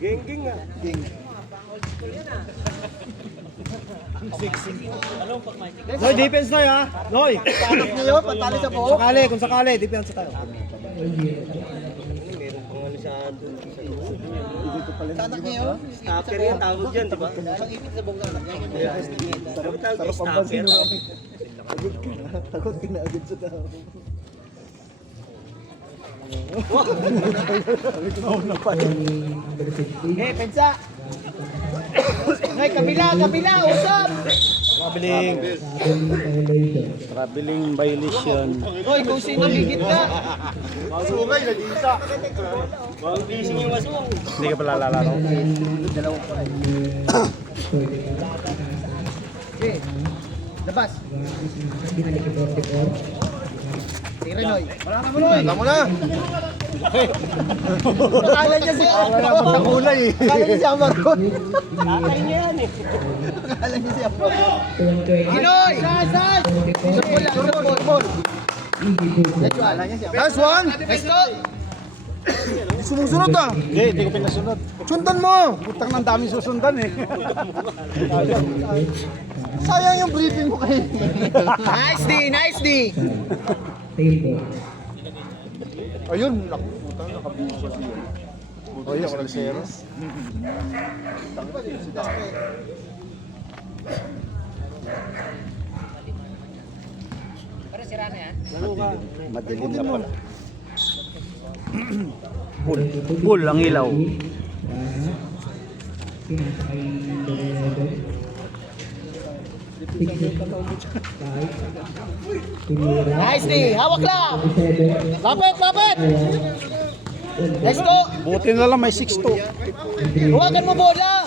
Geng nga. Geng. Noy, defense na ya. Noy. Tanak niyo, pantali sa buhok. Sakali, kung sakali, defense tayo. Meron pang ano sa doon. Tanak niyo. Stopper yung tawag dyan, di ba? Ang ipit sa bongga. Sarap ang pansin. Takot ka na agad sa tao. Eh, pensa. Noy, kabila, usap. Traveling violation. Noy, kung sino gigit ka. Masungay, nag-iisa. Bawang bising yung masung. Hindi ka pala lalaro. Okay. Labas. Tira, Noy. Wala mo na. Akala niya si Kulay eh. Akala niya si Amaron. Akala niya yan eh. Akala niya si Amaron. Ginoy! Saan? Support. Last one. Let's go! Sumusunod ah. Hindi ko pinasunod. Sundan mo. Putang ng daming susundan eh. Sayang yung briefing mo kayo. Nice D! Ayun, nakaputang nakabisa siya. O yun, ako nag-zero. Madilim na pala. Full ang ilaw. Nice D! Hawak lang! Lapit! Let's go! Buti na lang may 6-2. Huwagan mo bola!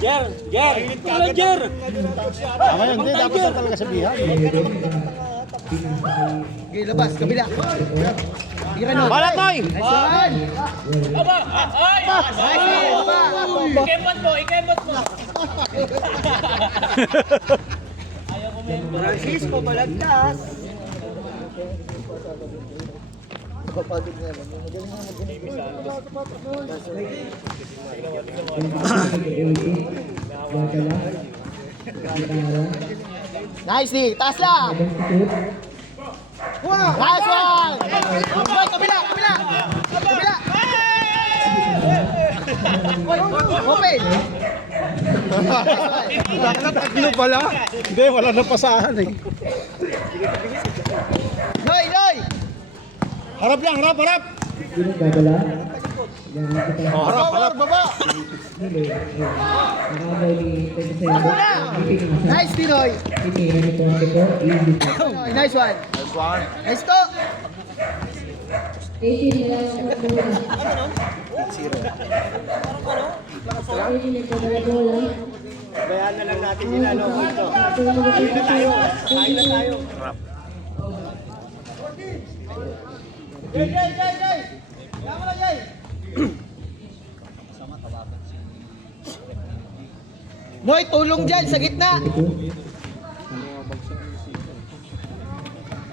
Jer! Tama yun, hindi. Dapat na talaga sabihan. Okay, labas, kabila. Tira, Noy. Balat, Noy! Nice one! Ikemot mo! Francisco, balagtas. Kapagod nga lang. Nice D! Taas lang! Nice one! Boy, kabila! Open! Tatlo pala. Hindi, wala na pasahan eh. Noy! Harap lang, harap! Oh, harap! Baba. Nice D, Noy! Nice one! Nice to! Bayaan na lang natin nila no dito. Kain na tayo. Jay. Tama na, Jay. Noy, tulong dyan sa gitna!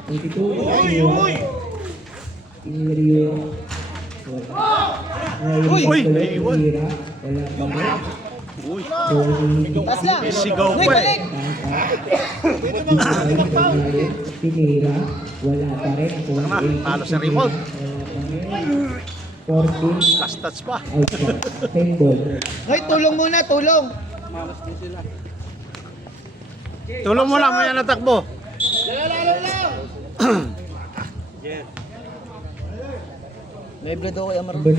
Uy! Naiwan! Taas lang! Sigaw Noy, pa balik! Tinira, wala pa rin. Talo sa remote. 14, Last touch pa. out na. 10 ball. Noy, tulong muna, tulong! Tulong mo lang, may natakbo. May blood ako kay Amaron. Number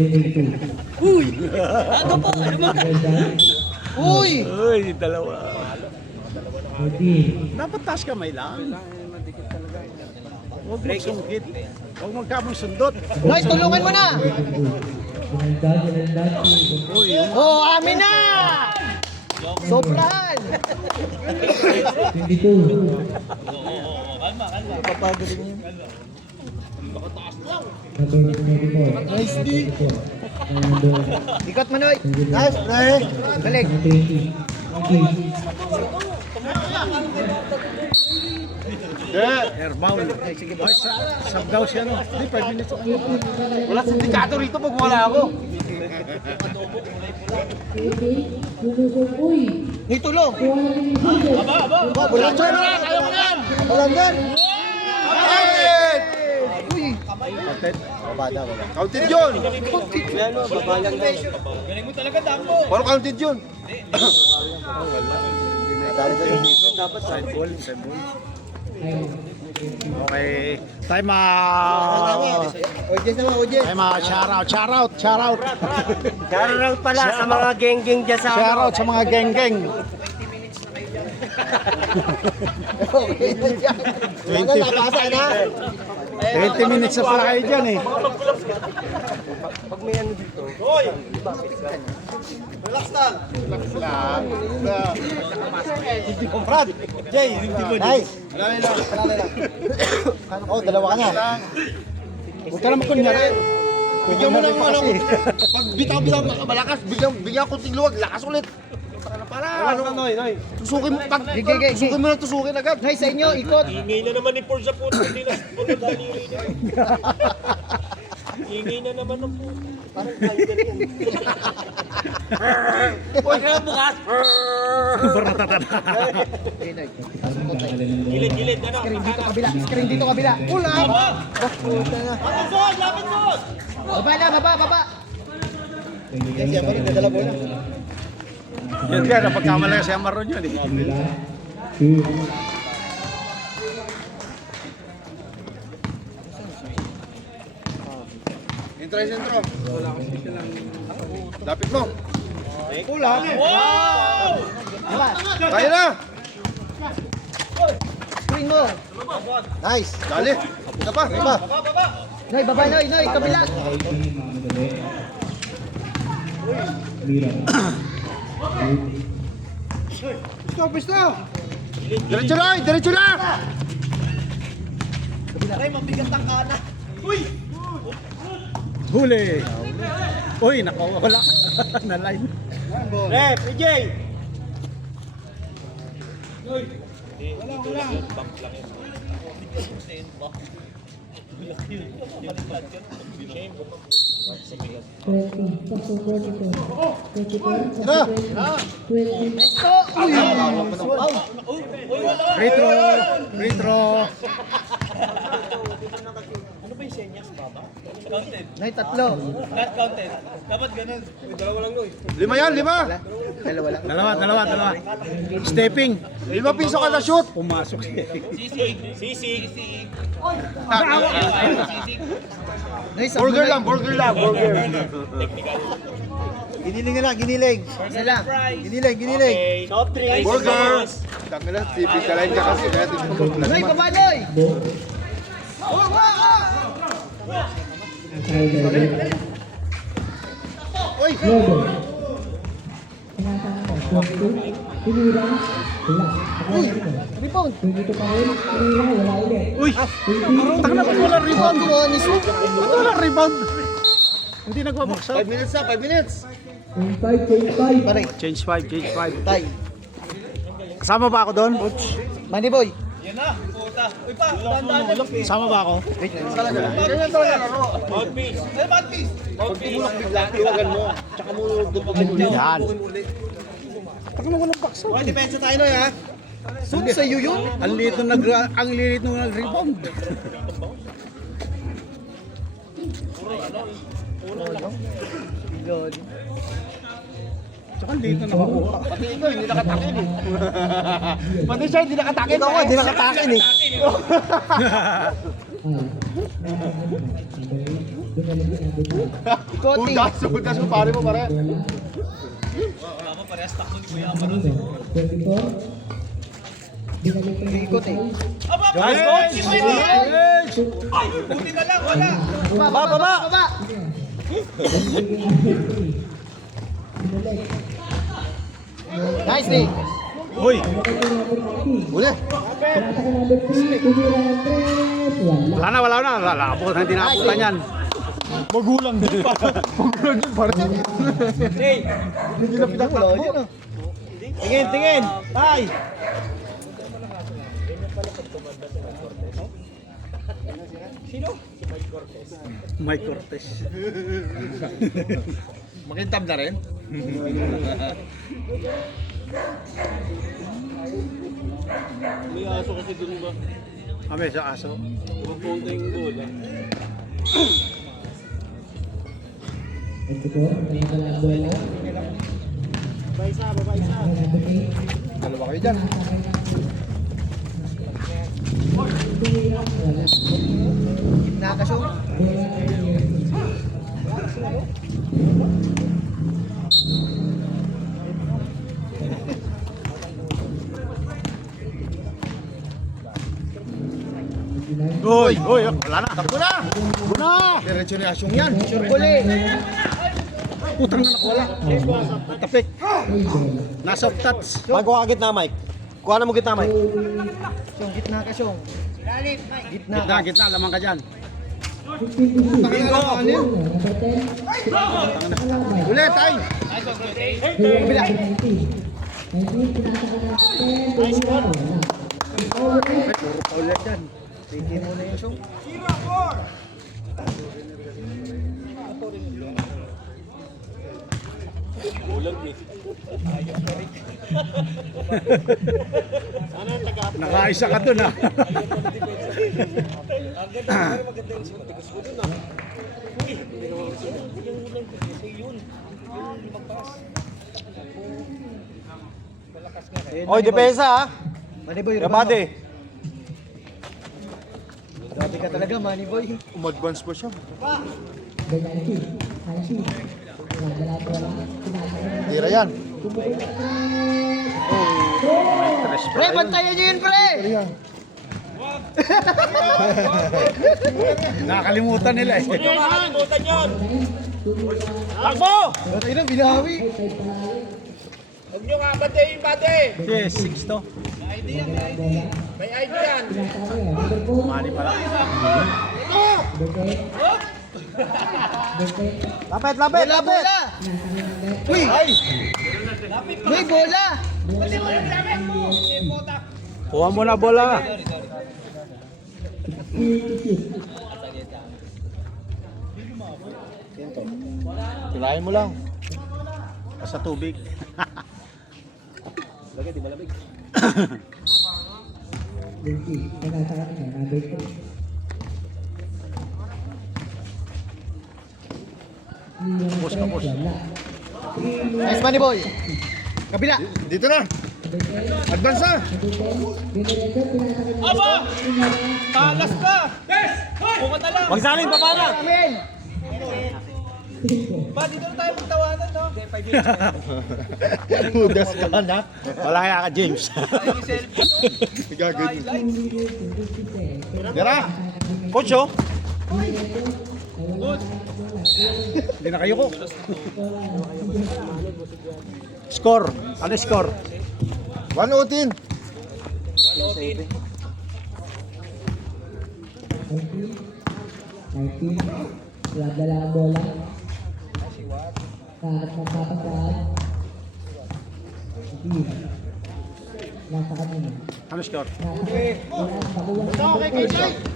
22. Uy! Uy, dalawa. 14. Dapat taas kamay lang. Huwag magsungkit. Huwag magkamong sundot. Noy, tulungan mo na! Sinandad. Oh, amin na! Sobrahan! 22. Number 24. Nice D! Number Ikot mo, Noy! Nice play. Balik! 20. Airbound. Ay, sub daw siya, no? Hindi, 5 minutes. Wala sindikato rito pag wala ako. Uy! May tulong. Walang dyan na! Ayaw ko yan! Walang dyan! Counted yun! Ano, babalang na. Galing mo talaga, Dambo. Parang counted yun. Dapat side ball. Okay. Time Audience naman, audience. Shoutout. Shoutout pala sa mga geng-geng dyan sa Shoutout sa mga geng-geng. Okay na dyan. Wala na, nabasa na. 20 minutes na pala kayo dyan, eh. Pag may ano dito. Hoy! Relax lang. Brad, Jay, Nice. Wala lang. Oh, dalawa ka na. huwag ka naman kunyari. Bigyan mo ng ano. Pag bitaw-bitaw malakas, bigyan ko ting luwag, lakas ulit. Para ano ka, Noy? Tusukin mo, pag tusukin mo na tusukin agad. Nay, sa inyo, ikot. Ingay na naman ni Paul sa puto, hindi na puto daliri niya. Ingay na naman ng puto. Parang tiger yan. Huwag ka bukas! Gilid, ano? Screen dito kabila. Screen dito kabila. Wala. Baba na, baba. Yan siya, balik na dala bola. Yan ka, napagkamala kasi ang maroon yun, eh. Manila. 2. Sentro. Lapit mo. Baba. Kaya na. Screen mo. Nice. Dali. Isa pa. Nay, baba, Nay, kabila. Mira. Stop. Diretso na. Huli. Uy, nakawala. Na line. PJ. Free throw. Nay, tatlo. Not counted. Dapat ganun. Lima yan. Dalawa. Stepping. 5 piso kada shoot. Pumasok siya. Sisi. Nay, sa Burger lang. Giniling. Isa lang. Giniling. Okay. Soft drinks. Burger. Tangina, tipid ka lang ka kasi. Kaya tingnan mo. Nay, baba, Nay. Uy. Lobo. Tinira. Wala. Rebound. Dito pa rin. Tinira. Wala ulit. Uy, tangina ba't wala rebound? Ba't wala rebound? Hindi nagwabaksaw. 5 minutes na. 5 minutes. 5. Change 5. Tay. Kasama ba ako doon? Money boy. Yan na. Puta. Uy pa. Tandaan na. Kasama ba ako? Ganyan talaga laro. Mouthpiece. Ay, mouthpiece. Mouthpiece. Bigla, iwagan mo. Tsaka mo dupagin ulit. Yan. Tangina, walang bakso. Oh, depensa tayo na ha. Sub sa iyo yun. Ang liit nung nag-rebound. Tsaka ang liit na nakakuha. Pati ikaw, hindi nakatakin eh. Pati siya, hindi nakatakin. Ikaw, hindi nakatakin eh. Ikoting. Butas mo, pare mo, pare. 24. Ikoting. Guys, coach. Ay, buti na lang. Wala. Baba. Nice, Nick. Uy, Uli. wala na. Lalapot na hindi nakaputan yan. Magulang din pa. Hey. Hindi na pinatakbo. Tingin. Tay. Mike Cortez. Makintab na rin. May aso kasi dun ba? Kami sa aso. Magpunta yung bola. Ito po, may dalang bola. Number 8. Dalawa kayo dyan. Gitna ka, Song. Uy, wala na. Takbo na! Una! Diretso ni Asyong yan. Sure uli. Putang na nakuha. Tapik. Nasa off touch. Magawa gitna, Mike. Kuha na mo gitna, Mike. Song, gitna ka, Song. Gitna ka. Gitna, lamang ka dyan. 15 Pakinggan ano yun? Number 10. Ulit, ay! Kabila. 19. 19, pinasaka na 10. Wala. Puro foul yan dyan. Pwede mo na yung Song. Nakaisa ka dun ah. Oy, depensa ha! Maniboy, Rabate! Grabe ka talaga, Maniboy. Umadvance pa siya. Benanti. Hansi. Wala bola. Pinasaka na. Tira yan. Pre, bantayan nyo yun, pre! Nakakalimutan nila eh. Huwag nyo makakalimutan yun! Takbo! Batay na, binawi. Huwag nyo kabantayin yung bate! Yes, 6 to. May ID yan! Pinasaka na yan. Number 4. Mali pala. Number 10. Lapit, lapit, Bola, lapit! bola! Uy! Uy, bola! Kuha mo na bola. Tirahin mo lang. Sa tubig. Benji. Pinasaka na yan. Number 2. Kapos, kapos. Wala. Nice, Maniboy! Kabila! Dito na! Advance na! Dinereto. Pinasaka na. Aba! Talas ka! Yes! Bukat na lang! Huwag sa akin, papana! Amen! Ba, dito na tayo magtawanan, no? Hudas ka na. Wala kaya ka, James. Gagawin. Tira! Coach, oh! Hindi na kayo ko. Score. Ano score? 1-0. 19. Wala dalang bola. Kahat magpapasaan. 15. Nasa kanina. Ano score? Wala. Bakuha ng number 4.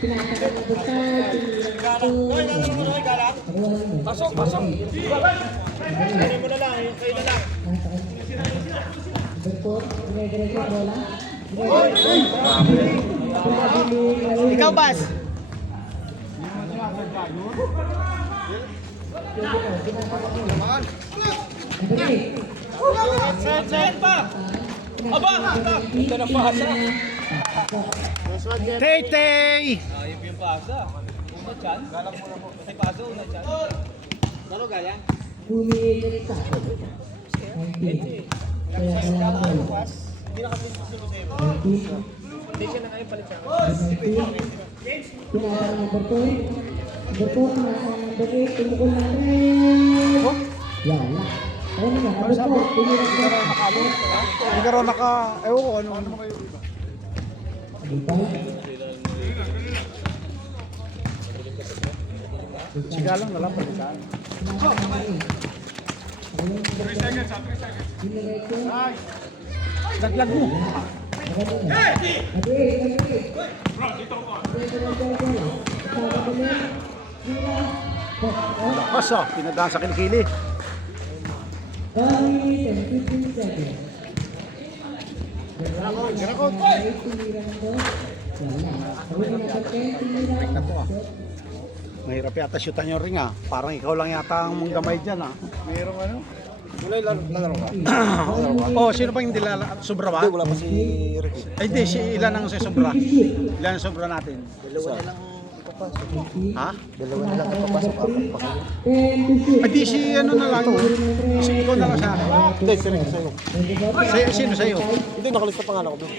Pinasaka na number 5. Pasok, pasok! Ano mo na lang, yung kayo na lang. Number 4. Pinagdiretso bola. Ikaw, Bas! Number 8. Saan pa? Aba! Ito na pasa. Tay-tay! Ayop yung pasa. Una chan. Galang mo na mo. Kasi pasa, una chan. Galo galang? Bumili sa 19. Kaya dalang bola. Hindi na kami susunod. 19. Hindi siya na kayo palit siya. Pinasaka number 4. Number 4, pinasaka number 8. Tumukol na rin. Wala. Ano na, number 4. Tumira sa Hindi ka raw naka... Ewan ko, ano mo kayo? Sigalang na lang pala saan. Laglag mo. Lakas ah, pinadaan sa kilikili. Tingnan po ah. Mahirap yata shoot yung ring ah. Parang ikaw lang yata ang manggamay dyan ah. Mayroong ano? Wala lalaro ka. Oh, sino pa yung dilala? Sobra ba? Wala pa si Rex. Ay di, si ilan ang sobra? Ilan ang sobra natin? Dalawa na lang ipapasok. Ha? Dalawa na lang ipapasok. Apat pa kayo. Ay di, si ano na lang. Si ikaw na lang sa akin. Hindi, si Rex sa'yo. Sino sa'yo? Hindi, nakalista pangalan ko doon.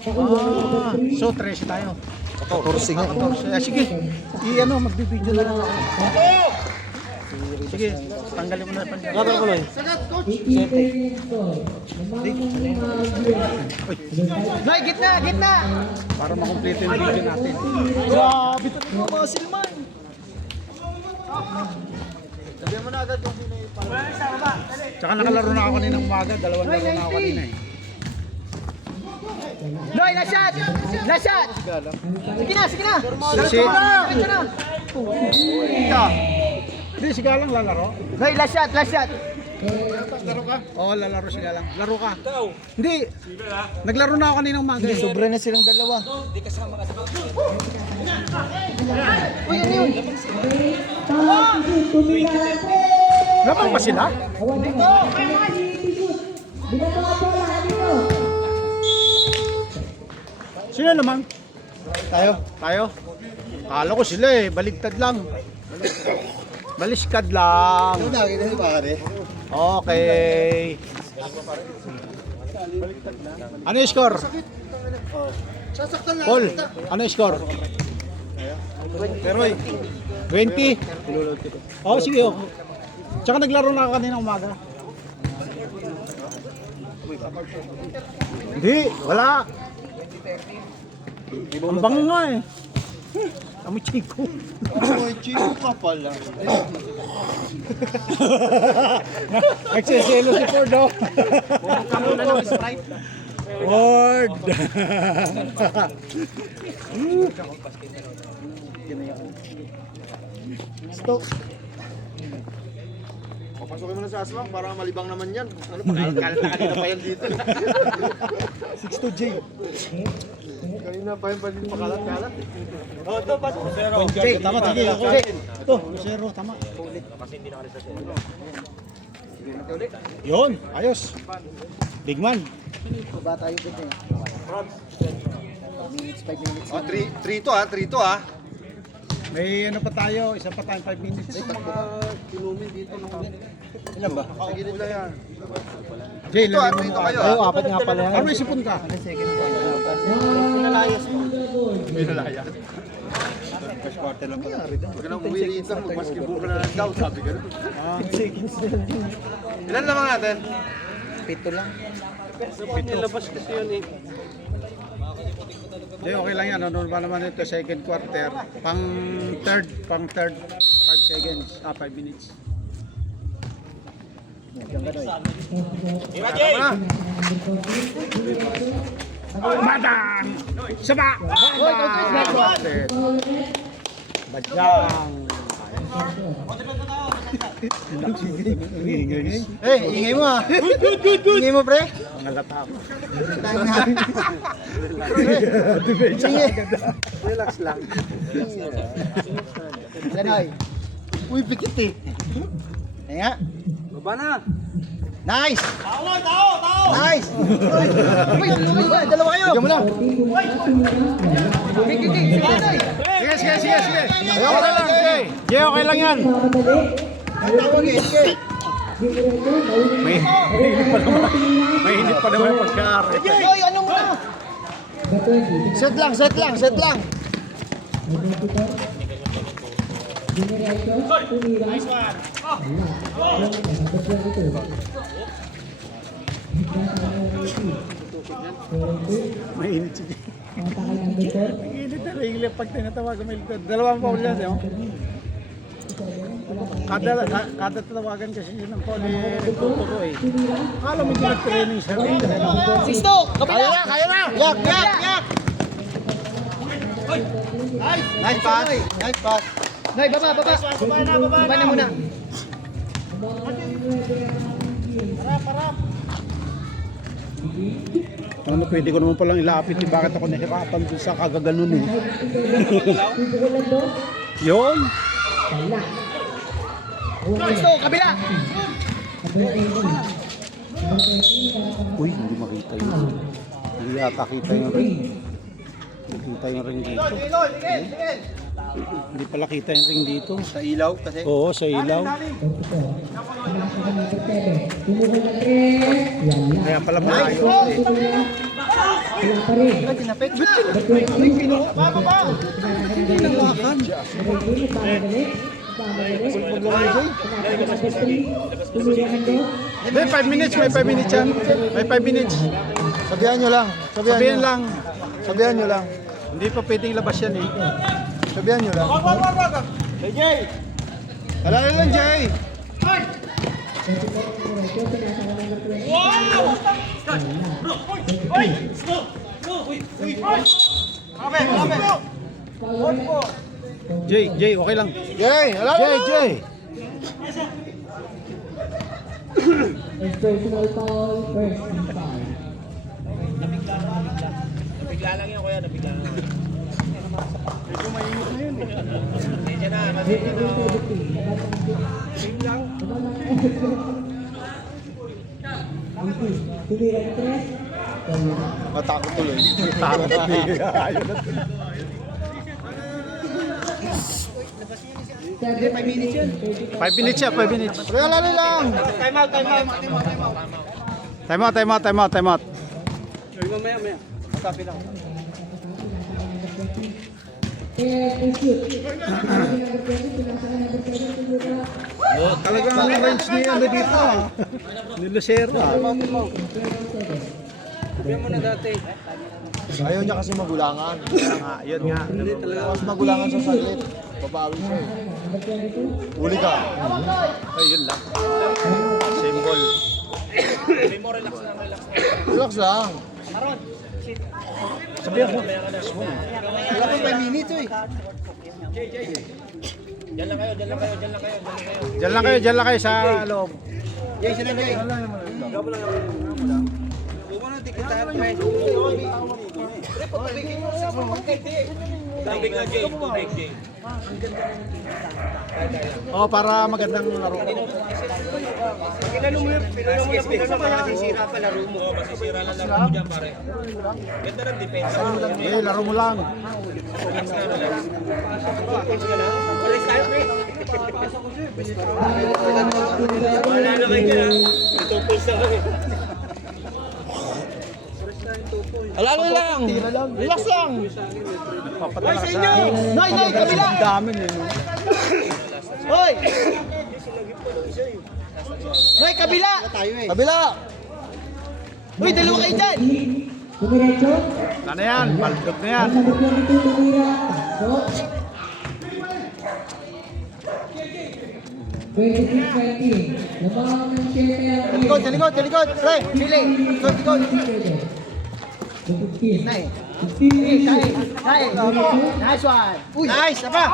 Ah, so 13 tayo. 14 nga. 14. Ah, sige, i-ano, magbibideo na lang ako. Sige, tanggalin mo na pa dyan. Natal ko lang. Noy, gitna, gitna! Para makumpleto yung video natin. Grabe ito mo mga silman! Sabihan mo na agad kung sino yung Tsaka nakalaro na ako kaninang umaga, dalawang laro na ako kanina eh. Noy, last shot! Last shot! Sige na, sige na! Si, Sige na! hindi, si Galang lalaro. Noy, last shot, last shot! Laro ka? Oo, lalaro si Galang. Laro ka? Hindi. Naglaro na ako kaninang umaga eh. Sobra na silang dalawa. Uy, ano yun? Lamang pa sila? Sino naman? Tayo. Tayo? Kala ko sila eh, baligtad lang. Baliskad lang. Lagi na yung pare. Okay. Ano yung score? Sasaktan lang. Paul, ano yung score? Pero 20? Oo, sige. Oh. Tsaka naglaro na ako kanina umaga. Hindi, wala. Ang bango nga eh. Kami Chico. Ay, chico ka pala. Nagsiselo si Ford oh. Pumunta muna ng Sprite. Ford! Stop. Papasukin mo na sa aswang para malibang naman yan. Ano, pagkalat na kanina pa yan dito. 6-2 J. Kanina pa yan pa din makalat-kalat. J, tama, sige. Ito, zero, tama. Yun, ayos. Big man. Ba tayo dito eh. Minutes, 5 minutes. Oh, 3 to ha, 3 to ha. May ano pa tayo, isa pa tayo 5 minutes. Kinumin dito nung ulit. Ilan ba? Sa gilid lang yan. Jay, Ito ha, lagyan mo dito mo. kayo Ay, ha. apat nga pala yan. Ano may sipon ka? Pinalayas mo. May nalaya. Cash quarter lang pala. Huwag ka nang umuwi rito, magbasketball ka na lang daw, sabi ka na. Ilan lamang natin? Pito lang. Nilabas kasi yun eh. Jay, okay lang yan. Ano ba naman ito, second quarter. Pang third, 5 seconds. 5 minutes. Badang! Saba! Badang! Badang! Hey, ingay mo ha. Ingay mo pre. Pangalata ako. Relax lang. Lanoy. Uy, pikit eh. Kaya. Baba na! Nice! Nice! Uy, dalawa kayo! Bigyan mo na. Sige, Sige. Okay lang. Jay, okay lang yan. Mainit pa naman yung pagkaari. Uy, ano mo na? Set lang. Mainit si Jay. Mainit na rin pag tinatawagan mo ito. Dalawang foul yan, eh. Kada tawagan kasi yun ang pole tuturo eh. Akala mo nag-training siya. Sisto, kabila. Kaya na! Yak! Yak! Nice pass! Nice pass! Noy, baba. Baba na muna. Ano, pwede ko naman palang ilapit eh. Bakit ako nahirapan dun sa kagaganon eh. Yun. Sisto, kabila. Uy, hindi makita yun. Hindi yata kita yung ring. Hindi kita yung ring dito. Hindi pala kita yung ring dito. Sa ilaw kasi. Oo, sa ilaw. Kaya pala malayo eh. May 5 minutes yan. May 5 minutes. Sabihan nyo lang. Sabihin lang. Sabihan nyo lang. Hindi pa pwedeng labas yan eh. Sabihan nyo lang. Alala lang, Jay! Jay, okay lang. Jay! Alala lang! Jay! Personal foul, first and foul. Nabigla lang yan, kuya. Nabigla lang. Matakot tuloy. Takot eh. 5 minutes yun. 5 minutes siya, 5 minutes. Pre, alala lang! Time out. Talagang ang range niya ano dito ah. Ni Lucero ah. Ayaw niya kasi magulangan. Yun nga. Mas magulangan sa saglit. Babawi siya eh. Uli ka. Ay, yun lang. Symbol. Relax lang. Sabihan mo. Wala pa 5 minutes eh. Diyan lang kayo. Diyan lang kayo sa loob. Jay, sila Jay. Tubig na, Jay. Tubig, Jay. Oh, para magandang laro. Pinalo mo yun, masisira pa laro mo. Oo, masisira lang laro mo dyan, pare. Ganda ng depensa mo. Eh, laro mo lang. Alis tayo, pre. Wala na kayo dyan, ha? Ito pulse na kami. Alala lang. Relax lang. Papatala ka sa... Noy, kabila. Ang dami eh. No? Hoy. Noy, kabila. Kabila! Uy, dalawa kayo dyan. Dumiretso. Ano yan? Baldog na yan. Number 22, tumira. So, 26-20. Lamang ng Sheffield. Sa likod! Pre! Pili. Likod. Nice one. Uy. Nice! Apa?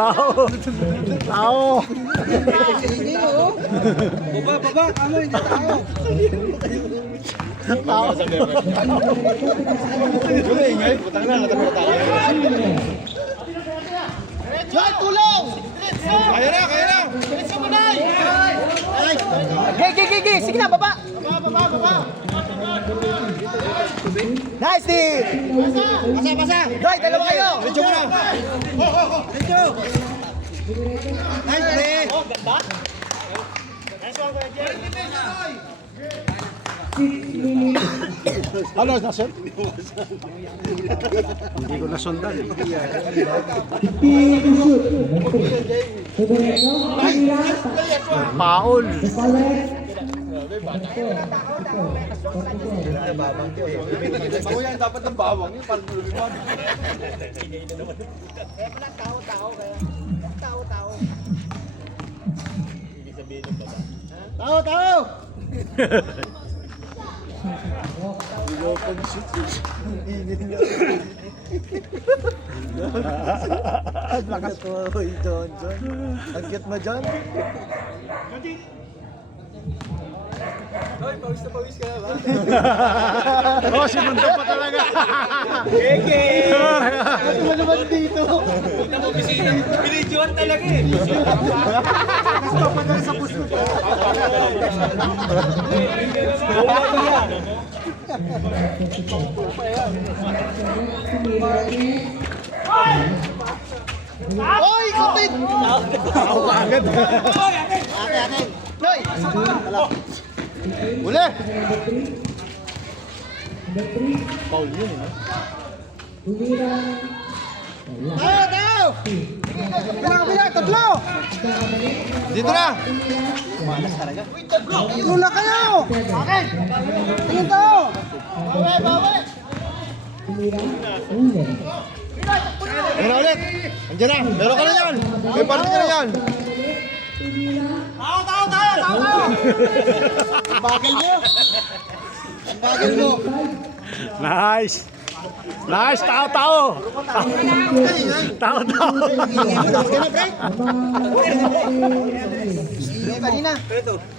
Tao. Baba. Ano, hindi tayo. Wala ingay. Putang na, natagot tayo. Joy, tulong. Kaya na! Bilis ka mo, Nay. Gay. Sige na, baba. Baba! Nice, Steve. Pasa! Joy, dalawa kayo. Diretso mo na! Diretso! Nice, pre! Ano, nasun? Hindi ko nasundan eh. Dumiretso. Tumira. Paul. Foul. Ako yan, dapat ng bawang yun, parang lumipad. Tao! Ang lakas ko, John. Ang cute mo, John. Oh, sinundo pa talaga. Ano naman dito? Binidyoan talaga eh. Papadala sa puso. Oy, kapit! Ako agad. Noy! Uli! Tao! Bila, tatlo! Dito na! Tatlo na kayo! Akin! Tingin tao! Bawi! Ayun na ulit! Andiyan na! Meron ka na yan! May party ka na yan! Tao! Ang bagal mo! Ang bagal mo! Nice. Nice, tao. Tao. Kanina!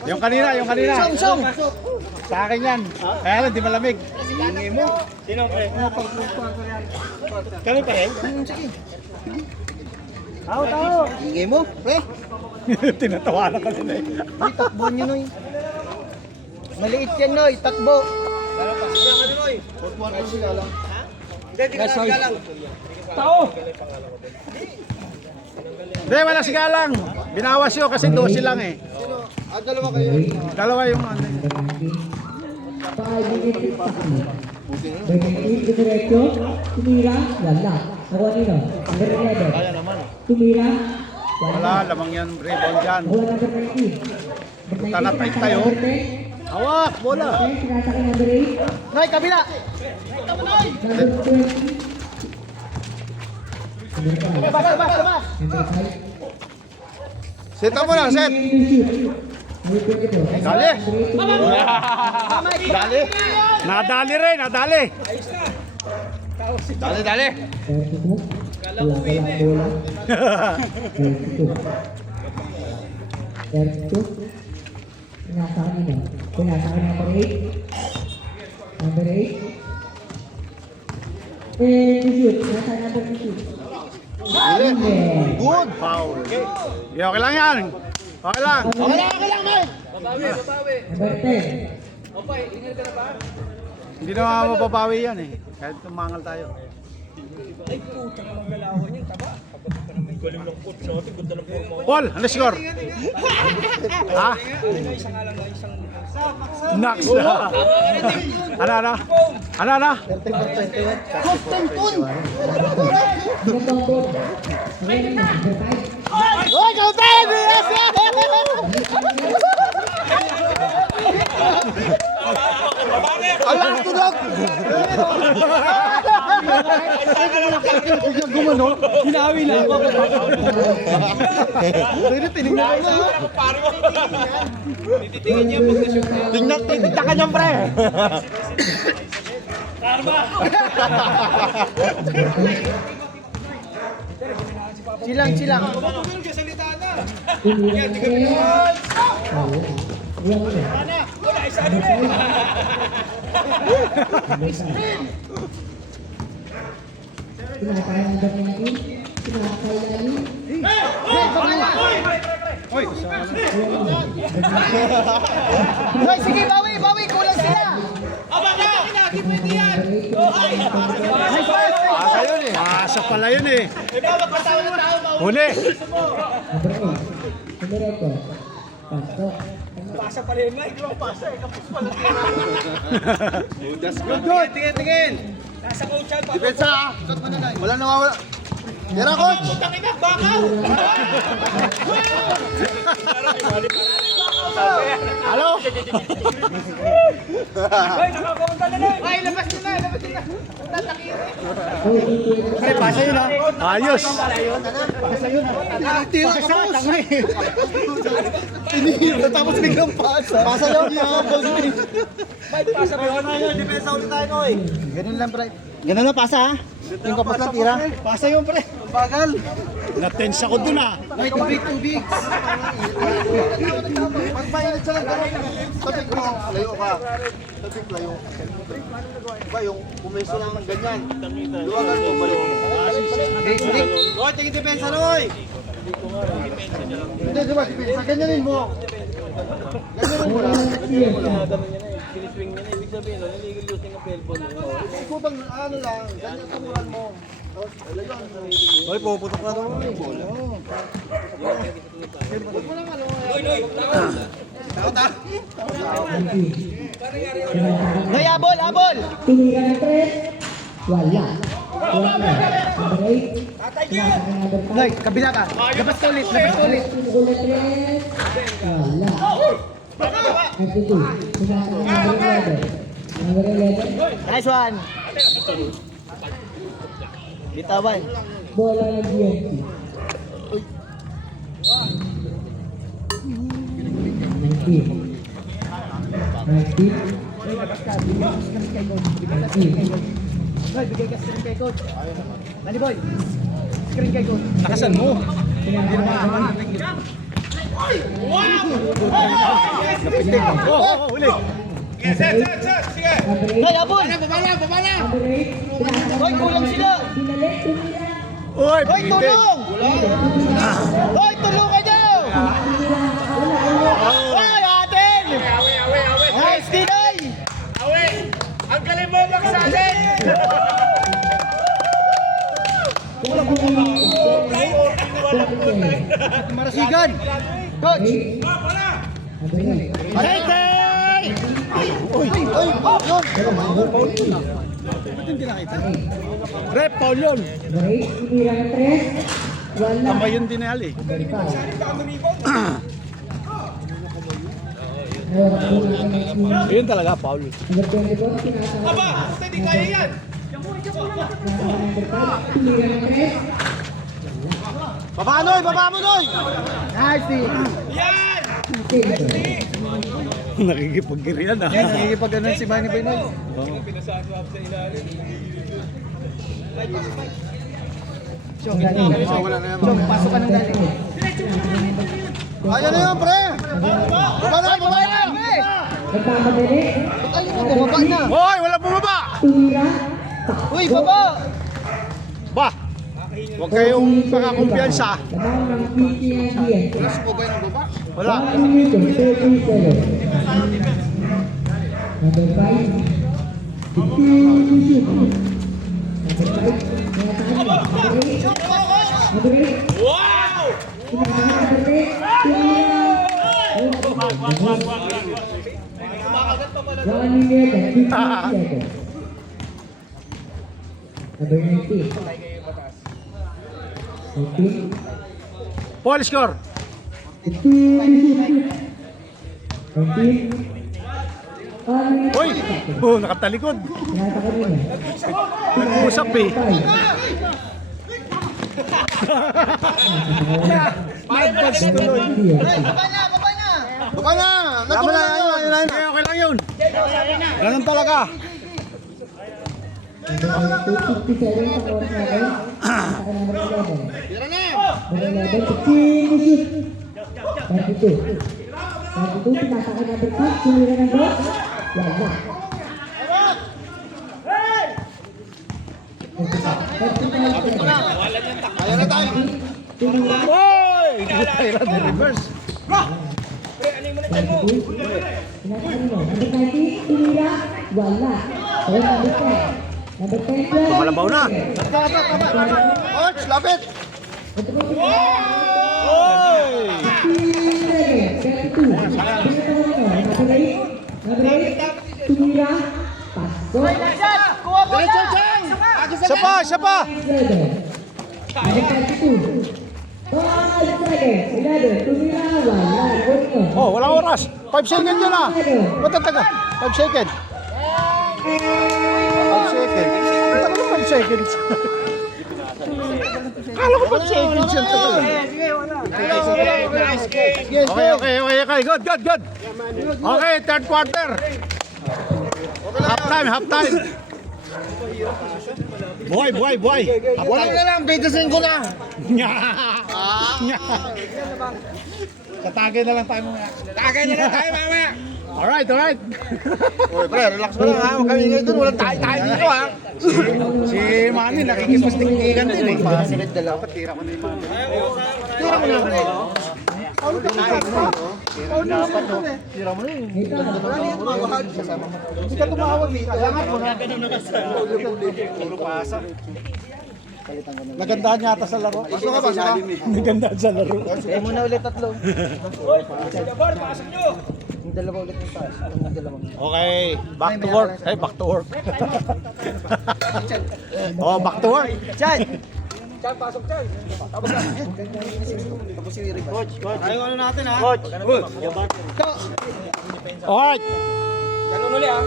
Yung kanina. Song! Sa akin yan. Kaya lang, di malamig. Sino pre? Kami pa rin? Sige! Tao! Ingay mo, pre! Tinatawanan ka nila eh. Uy, takbo nyo, Noy. Maliit yan, Noy. Takbo. Hindi ka lang. Hindi, wala si Galang. Binawas yun kasi 12 lang eh. Dalawa kayo. Dalawa yung ano. Diretso, tumira, lala. Ako nino, number 11. Kaya naman. Tumira, Wala, lamang yan rebound dyan. wala number 19. Punta na tayo. Hawak, bola. Sinasakay number 8. Noy, kabila! Number 20. Bas! Number 5. Set up mo na, set! Number 22. Dali. Dali! Nadali rin, nadali. Dali! 32. Wala ka lang bola. 32. 32. Sinasakay nino. Sinasakay number 8. Number 8. Shoot. Sinasakay number shoot. Dali! Good! Foul. Okay lang yan. Okay lang. Okay lang, Noy! Number 10. Hindi naman mapapawi yan eh. Kahit tumangal tayo. Paul, ano score? Ha? Nax na. Ano? Ginatong board. Ngayon na, number 5. Oy, kautan! Yes! Alam, tunog! Biglang gumano, hinawi na ako. Tinignan ko na. Tingnan ka niyan, pre. Silang. Hoy, sige, bawi, kulang sila. Pasok pala yun eh. Huli. Pasok. Pasa pa rin, Mike. Pasa eh. Kapos pala. Good. Tingin. Nasa coach yan. Depensa, ah. Wala nawawala. Tira, coach. Tangina, bakaw! Halo? Ay, pasa yun ha. Ayos. Pasa yun ha. Tira ka boss. Tinira tapos biglang pasa. Pasa yun. Ganun lang pre. Ganun lang pasa ha. Yung kapos lang tira. Pasa yun pre. Bagal. Na-tense ako dun ah. Ay, tubig. Pag mainit sa lang gano'n, sabik mo, layo ka. Sabik, layo. Ba, yung pumeso lang ng ganyan. Luwagan mo, balik. Hoy, tingin depensa Noy. Hindi, di ba, sa ganyanin mo. Ganyanin mo lang. Ganyanin mo lang. Ikutang ano lang, ganyan tumuran mo. Hoy, puputok na naman yung bola. Huwag mo lang ano. Noy, abol! Tumira ng 3. Wala. Number 8. Noy, kabila ka. Labas ka ulit. Tumukol ng 3. Wala. Number 2. Tumasok ng number 11. Nice one. Bitawan. Bola ng GMT. 19. Noy, bigay ka screen kay coach. Dali boy. Screen kay coach. Lakasan mo. Uli. Noy, abol. Number 8. Hoy, kulang sila. Binalik, tumira. Uy, Hoy, tulong! Hoy, tulungan niyo! Hoy, atin! Nice, Tinoy! Ang galing mo magsalin! Marasigan! Coach! Rep, Paul yun. Number 8. Tumira ng 3. Wala. Tama yun din ali. Number 5. Yun talaga, Paul. Number 24. Tinatawag. Aba, hindi kaya yan! Number 5. Tumira ng 3. Baba, Noy! Baba mo, Noy! Nice, T! Yan! Nakikipag-girian ah. Yan, nakikipag-ganon si Manny Boy Noy. Chong, Wala na yan. Chong, pasok ka ng dali. Ayan na yan, pre! Baba na! Baba na! Nagmamadali. Bumaba na. Hoy! Wala bumaba! Tumira. Uy, baba! Ba! Huwag kayong makakumpiyansa. Laban ng PCNDS. Wala. 1 minute and 37. Number 5. Number 8. Wow! One minute and 50 seconds. Number 19. 19. Paul, score! 19. Hoy! Oh, nakatalikod. Nasa kanina. Nag-uusap eh. 5. Nag-pass tuloy. Baba na! Baba na! Tama na yun. Okay lang yun. Ganun talaga. Number 257 sa oras natin. Nasa number 11. Number 11, 15 shoot. 32. 32, pinasa ka number 2. Sumira ng box. Wala. Kaya na tayo. Hoy! Hindi tayo na reverse. Number 90, tumira. Wala. So, number 10. Number 10, Malabaw na. Coach, lapit! Hoy! 32. Number 8, tumira. Pasok. Diretso, Chang! Siya pa! Siya pa! Number 32. seconds. 11. Tumira. Wala. Unyo. Oh, walang oras. 5 seconds yun ah. Matataga. 5 seconds. 5 seconds. Tagal mo 5 seconds. Kala ko 5 seconds yun. Okay. Good. Okay, third quarter. Half time. Buhay. Wala na lang, 25 na. Tatagay na lang tayo mamaya. Alright. Oy, pre, relax mo lang ha. Huwag kami ngayon doon. Walang tayo dito ha. Si Manny nakikipastiktikan din eh. Tira mo na, pre. Tira mo na yun. Hindi ka tumawag dito. Langat mo na. Nagandahan yata sa laro. Pasok ka. Nagandahan sa laro. Kaya muna ulit tatlo. Yung dalawa ulit yung taas. Yung dalawa. Okay, back to work. Back to work. Oh, back to work. Chan, pasok Chan. Tapos si Rick. Coach. Ayaw ano natin ha? Coach. Alright. Ganun ulit ha?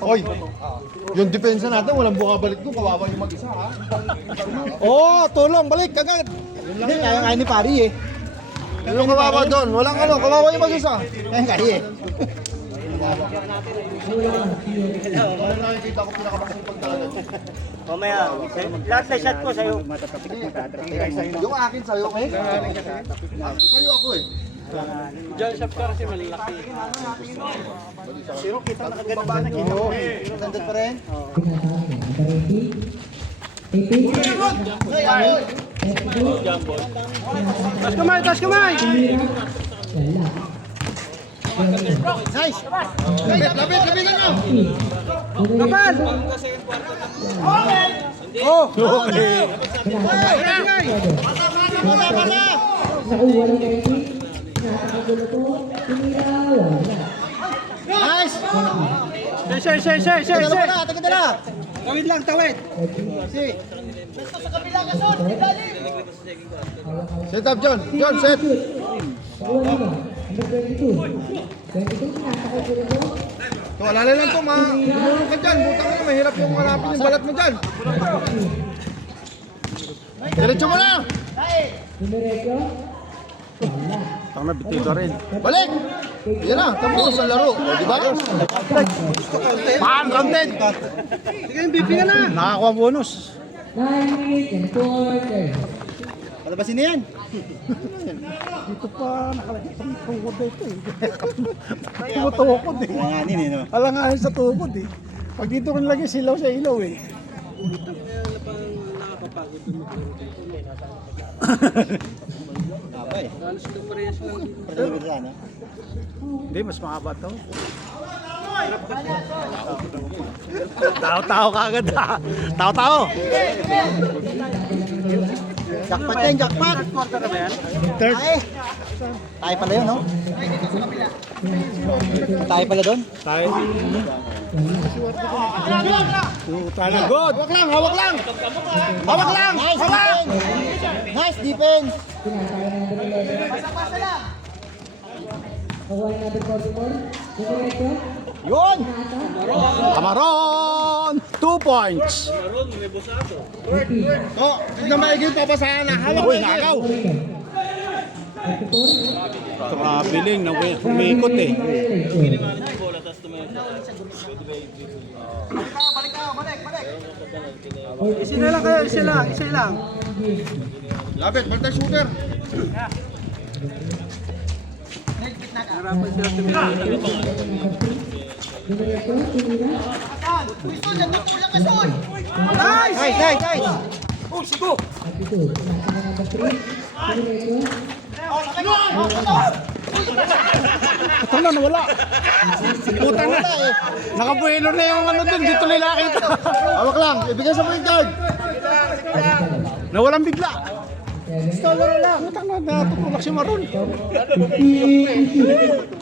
Oy, yung depensa natin, walang bukabalik doon. Kawawa yung mag-isa ha. Oh, tulong, balik agad. Hindi, kaya ni Pari eh. Yung kawawa doon, walang ano, kawawa yung mag-isa. Kaya eh. Nakikita ko pinakamasipag talaga. Mamaya, lahat na shot ko sa'yo. Yung akin sa'yo, okay? Sa'yo ako eh. Nandun pa rin. Tas kamay. Nice! Lapit nyo! Kapal. Oh, okay. Nakuha ng 30. Nakakagulo ko. Tumira. Wala. Nice! Say. Tingin na! Tawid lang, tawid. Set up, John! John, set! Nakuha mo. Number 22. 22. Nakakagulo ko. So, alala lang to, mahulog ka dyan. Butang na, mahirap yung malapit yung balat mo dyan. Diretso mo na! Numerito. Wala. Tanga biti ka rin. Balik! Yan na, tapos ang laro. O, di ba? Pan counted. Sige, MVP ka na. Nakakuha bonus. 9 minutes and 4 Palabasin na yan. Dito pa nakalagay sa tukod na ito eh. Tumutukod eh. Alanganin eh no. Alanganin sa tukod eh. Pag dito ko nilagay silaw sa ilaw eh. Abay. Hindi, mas mahaba to. Tao-tao kagad ha. Tao-tao. Jackpot yan, jackpot. Third. Tayo pala yun, no? Tayo pala doon. Tayo. Tala good. Hawak lang, hawak lang! Hawak lang! Nice Hawak! defense. Nice defense. Pinatay ng number 11. Nakuha ng number 44. Numerito. Yun. Nata. Amaron. 2 points. Oh, tignan maigi yung papasahan na. Hawak Uy, maigi. nakaw. 34. Tumabiling na umikot eh. Isa na lang kayo, isa lang. Lapit, balik shooter. Numerito. Tumira. Nice. Attitude. Nasa ng number 3. Numerito. Tala na wala. Putang na eh. Nakabuelo na yung ano dun. Dito nila kita. Hawak lang, ibigay sa point guard. Nawalang bigla. Stolero lang. Putang na natutulak si Maron. 24.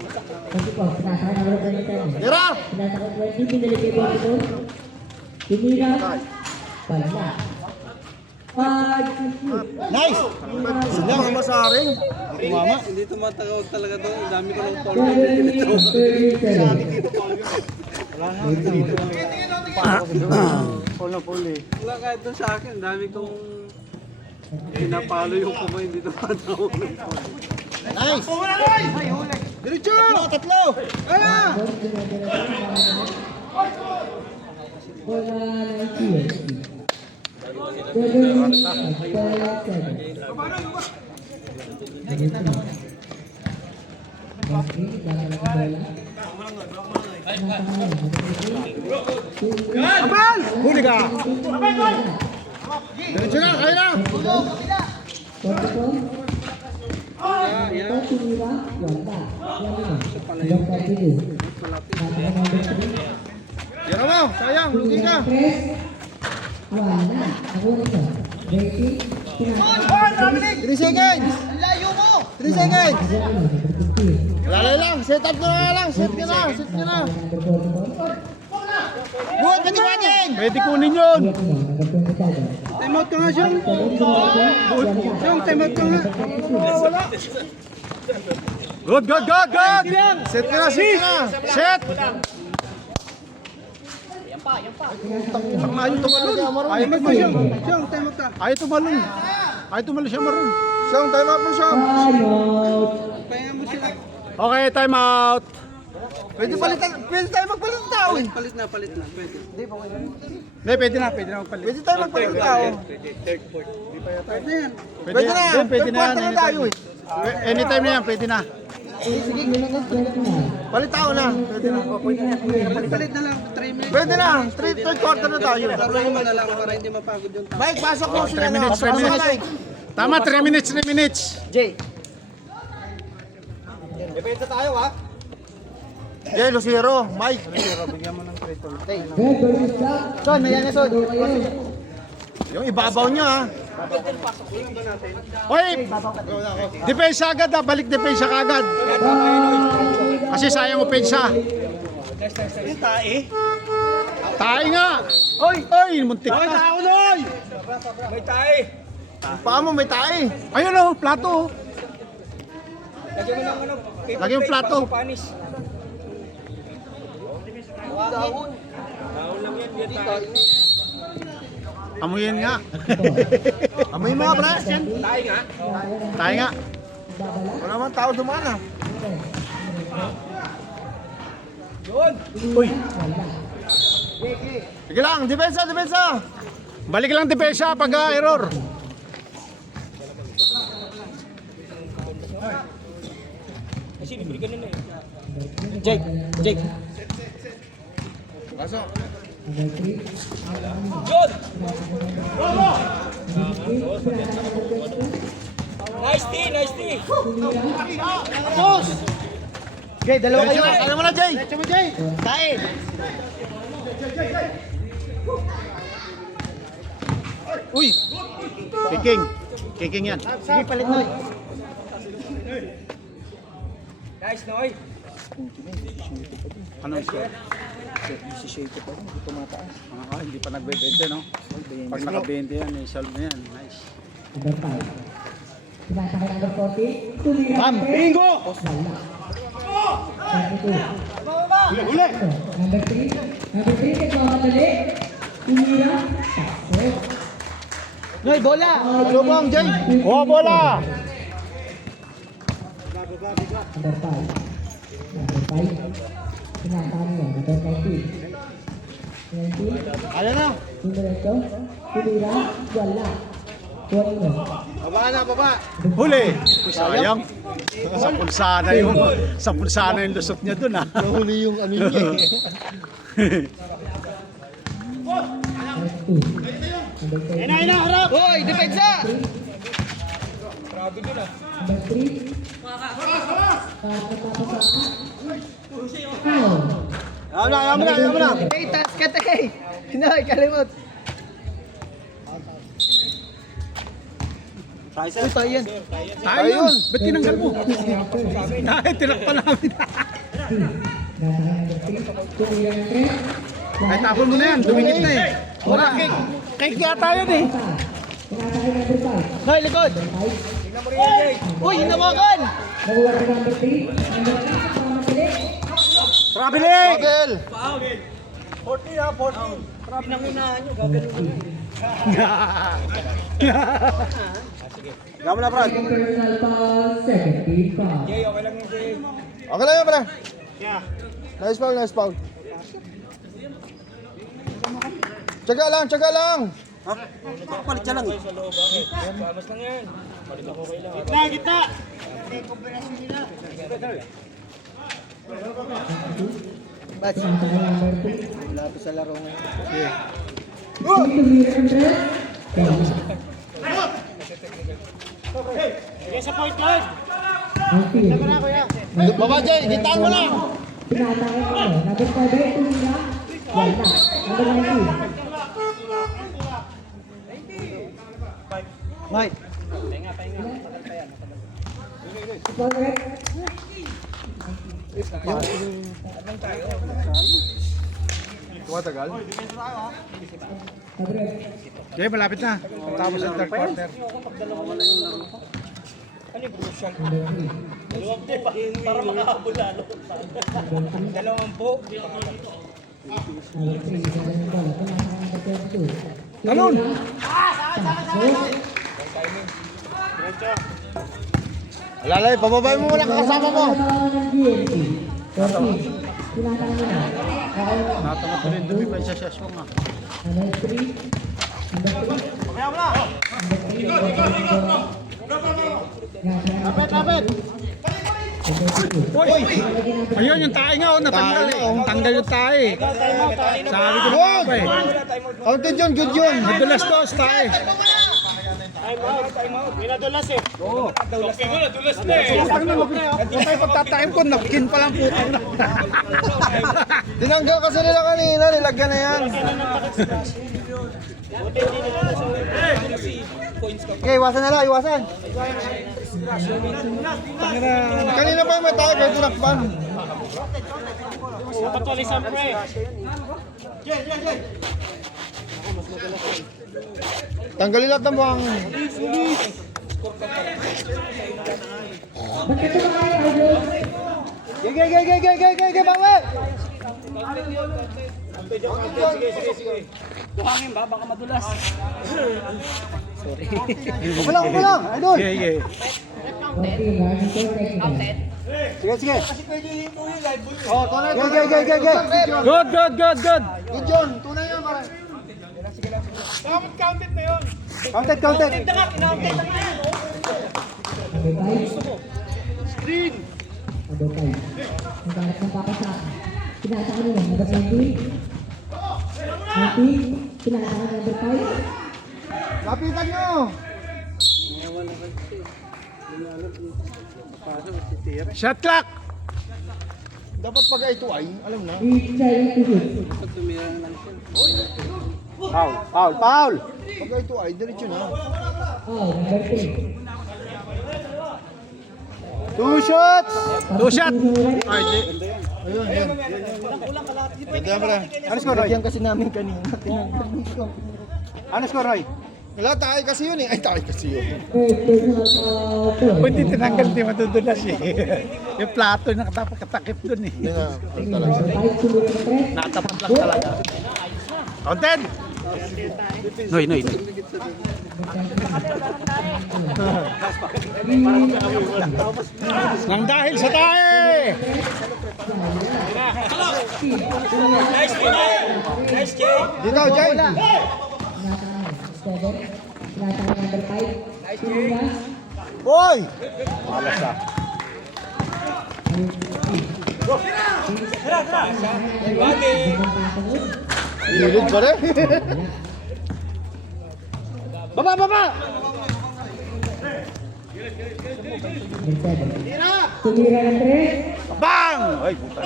Pinasa ng number 27. Tira! Pinasa ko 20. Pinalik kay 44. Tumira. Pala. Nice! Sila, masaring. Tumama. Hindi tumatawag talaga doon. Ang dami ko ng follow. 37. Wala kahit doon sa akin. Ang dami kong pinapalo yung kamay. Hindi tumatawag ng follow. Nice! Diretso! Tatlo! Ah! Abal! Huli ka! Diretso na, kaya na! Tira mo, sayang, lugi ka! Wala. Ako na ito. Rating. 3 seconds! 3 seconds! Lalay lang, set up na lang, set ka na, set ka na! Buhat, pwede kunin! Pwede kunin yun! Time out ka nga siyang. Siyang time out ka nga. Wala! Good, good, good, good! Set ka na, set ka na! Set! Ang ayaw tumalon. Ayaw Time out ka siyang. Siyang time out ka. Ayaw tumalon. Ayaw tumalon siya maroon. Siyang, time out mo siya. Pahinga mo sila. Okay, time out. Pwede palitan, pwede tayo magpalit ng tao eh. Palit na. Pwede. Hindi, pwede na magpalit. Pwede tayo magpalit ng tao. Pwede na yan. Pwede na yan, pwede na yan. Tayo eh. Anytime na yan, pwede na. Palit tao na. Pwede na. Palit na lang. 3 minutes. Pwede na, third quarter na tayo. Laro mo na lang para hindi mapagod yung tao. Mike, pasok mo sila 3 minutes, 3 minutes. Tama, 3 minutes, 3 minutes. Depensa tayo ha. Jay, Lucero, Mike. Bigyan mo ng preto. Son, may yan Son. Yung ibabaw niya ha. Hoy! Depensa agad ha, balik depensa ka agad. Kasi sayang opensa. Tae nga! Oy! Oy! Muntik na! Paa mo may tae. Ayun o, plato. Lagyan mo plato. Amuyin nga. Amoy mo nga, pre. Tae nga. Wala naman tao dumaan ha. Uy! Sige lang, depensa, depensa. Balik lang depensa pag error. Jake. Pasok. Nice tea. Boss! Okay, dalawa kayo. Kaya mo na, Jay. Tae. Uy! Kicking. Kicking yan. Sige, palit mo. Nice, Noy. Ano siya? Hindi pa nagbe-20 no? Pag naka-20 yan, solve na yan. Nice. Number 5. Pinasakay number 40. Tumira. Bam! Bingo! Wala. 32. Uli! Number 3. Number 3, nagmamadali. Tumira. Pasok. Noy, bola! Ano ba ang Jay? Oh, bola! Number 5. Number 5. Pinasakay niya. Number 19. 19. Ayan na. Diretso. Tumira. Wala. 20. Baba na, baba. Huli! Sayang. Sa pulsana yung lusot niya dun ah. Nahuli yung ano niya eh. Number 2. harap! Hoy, depensa! Number 3. Ayaw mo na. Hey, taas ka tayo. Hinoy, kalimot. Uy, tayo yan. Tayo yun! Ba't tinanggal mo? Dahil tinakpan namin. Ay, tapon mo na yan. Dumikit na eh. Wala. Cake yata yun eh. Tinatake number 5. Noy, likod! Uy, hinawakan! Nakuha si number 3. Number 3 sa pamatili. Traveling! Bagel! 40 ha, 40. Pinangunahan nyo, gagawin mo. Gama na, Brad. Personal foul, 17 foul. Okay lang yun, pala. Nice foul, nice foul. Tsaga lang, tsaga lang. Palit siya lang eh. Gitna! Tinatake number 3. Wala pa sa laro ngayon. Tumira ang dress. Yes, sa point guard! Baba, Jay, gitaan mo lang. Tinatake ko. Number 5, tumira. Wala. Number 19. Mike. Correct. Tumatagal. Correct. Okay, malapit na. Tapos ang third quarter. Para makahabol lalo. Dalawang po. Talon! Alalay, pababay mo muna kasama mo. Natangat ko rin dumi pa siya siyaswang nga. Lapit. Uy! Ayun yung tae nga, oh, natanggal eh. Tanggal yung tae. Sabi ko na Wag! ba eh. Counted yun, good yun. Nadulas to, tae. Minadulas eh. Oo. Okay mo, nadulas na eh. Huwag tayo pagtatime ko, napkin pa lang putang na. Tinanggal kasi nila kanina, nilagyan na yan. Okay, iwasan na lang, iwasan. Kanina pa may tayo, pero tinakpan. Patulisan pre. Tanggalin lahat ng buhang. Ba't ito ba kayo, Idol? Gege, bawi! Buhangin ba? Baka madulas. Kulang, idol! Yeah, yeah. Okay, maraming correct. Sige. Oh, tunay. Gege. Good, good, good, good. Good yun, tunay yun, pare. Counted na yun. Counted. Number 5. Screen. Number 5. Naghanap ng papasa. Tinatake nila. Number 19. 19. Tinatake number 5. Lapitan nyo. Shot clock. Dapat pag ito ay, alam na. Each side to shoot. Foul! Pag ito ay, diretso na. Oh, number 3. 2 shots! Two shot. Ayun, yan. Ganda pala. Ano score, Roy? kasi namin kanina. Ano score, Roy? Wala, tayo kasi yun eh. Ay, tayo kasi yun. Personal foul. Pwede tinanggal, di madudulas eh. Yung plato na dapat katakip dun eh. Yan na, ano talaga. Number 5, tumira ng press. Natapat lang talaga. Counted! Noy. Nang dahil sa tae! Nice Jay. Nice Jay. Dito, Jay. Tinatake number 5. Tumira. Boy! Gilid pa rin. Baba! Tumira ng 3. Bang! Ay, puta.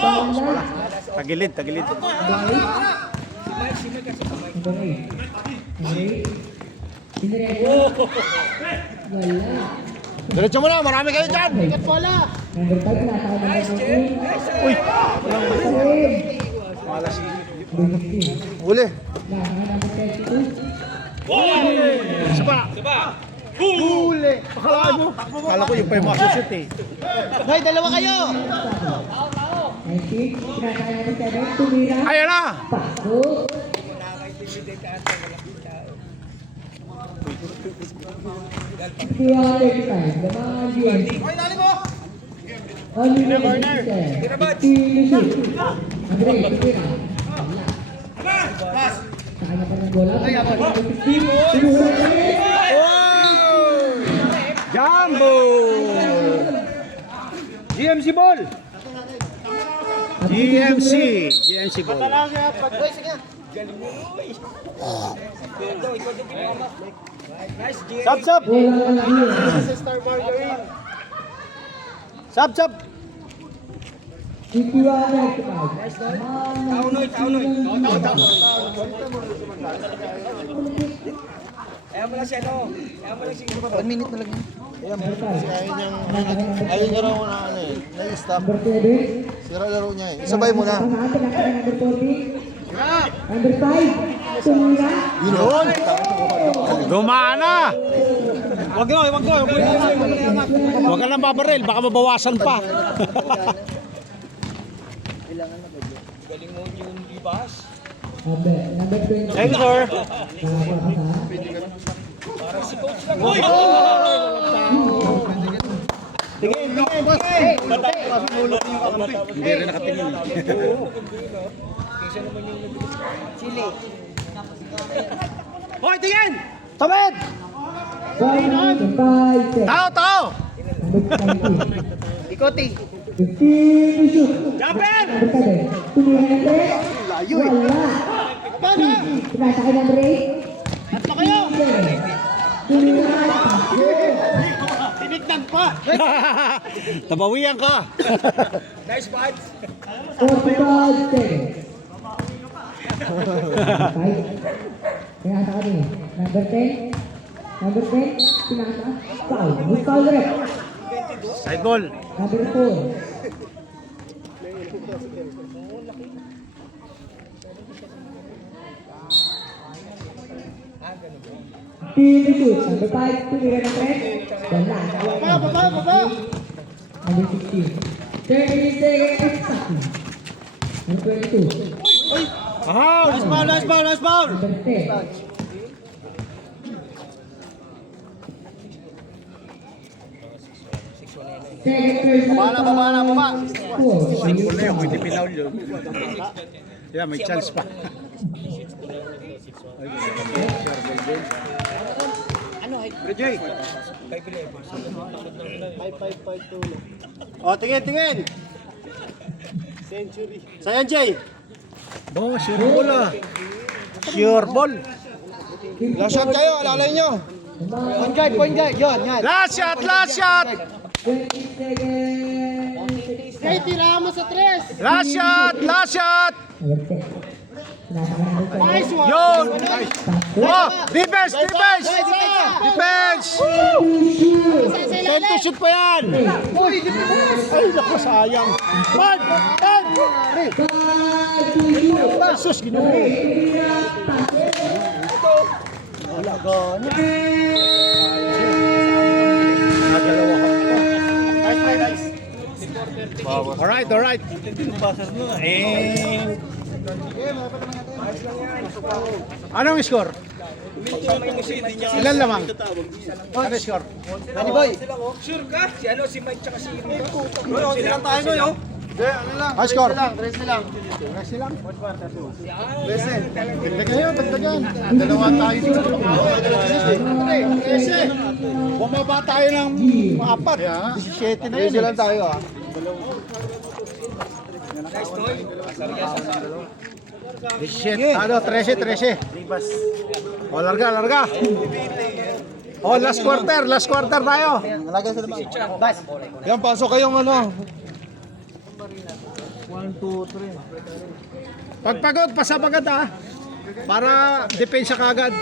Tagilid. Number 8. Wala. Diretso mo na, marami kayo dyan. Number 5, tinatake number 19. Uy! Malas. Uli. Number 32. Huli! Akala mo? Akala ko yung pa yung masushoot eh. Noy, dalawa kayo. 19, tinatay number 7, tumira. Ayan na! Pasok. Laman GMC. Hoy, nali mo. Only corner. Andre, tumira. Sa kanya pa ng bola. Jumbo! GMC ball! GMC ball. Hoy, sige. Sab, sab! Sab, sab! Kaya mo lang siya, no? Kaya mo lang siya. 1 minute na lang yan. Ayun niya raw na ano eh. Na-stop. Number 7. Sira laro niya eh. Isabay mo na. Number 40. Number 5. Tumira. Yun! Dumana! Wag ka nang babaril, baka mabawasan pa. Galing mo yung ibas. Number 20. Thank you, sir. Parang si coach lang. Uy! Hindi rin nakatingin. Hoy, tingin. Tumid! Tao, tao! Ikoti. 15 shoot. Jumper. Number 7. Tumira ng 3. Layo eh. Wala. Tinatay number 8. Tatlo kayo. Tumira. Tinignan pa. Nabawian ka. Nice vibes. 45 seconds. 5. Kaya ata ka din. Number 10. Number 10. Pinaka. Foul. Good foul direct. Side ball. Number 4. Team shoot. Number 5. Tumira ng 3. Wala. Baba. Number 16. 30 seconds exactly. Number 22. Nice ball. Number 10. Second person. Baba. 4. Simple na yun, hindi pinaul yun. Yeah, may chance pa. O, tingin. Century. Sayan, Jay. Oh, sure ball ah. Sure ball. Last shot kayo, alalay nyo. Point guard. Yan. Last shot, last shot! 20 seconds. Jay, tira mo sa 3. Last shot, last shot! Number 10. Nice one. Yun! Oh, defense, defense! Defense! Time to shoot pa yan! Ay, naku, sayang. Mark! Ay, sus, ginawa. Alright. And... Anong score? Ilan lamang? Ano score? Danny Boy. Sure ka? Si Mike tsaka si Rico. Silang tayo no, yo. High score? 13 lang. Dagdagan. Dalawa tayo dito. Kasi, bumaba tayo ng 4. 17 na yun. Lang tayo ah. Nice, Noy. 17. Ano, 13. O, larga. O, last quarter tayo. Nalagay sa labas. Yan, pasok kayong ano. 1, 2, 3. Pagpagod, pasapagad ah. Para depensa kagad.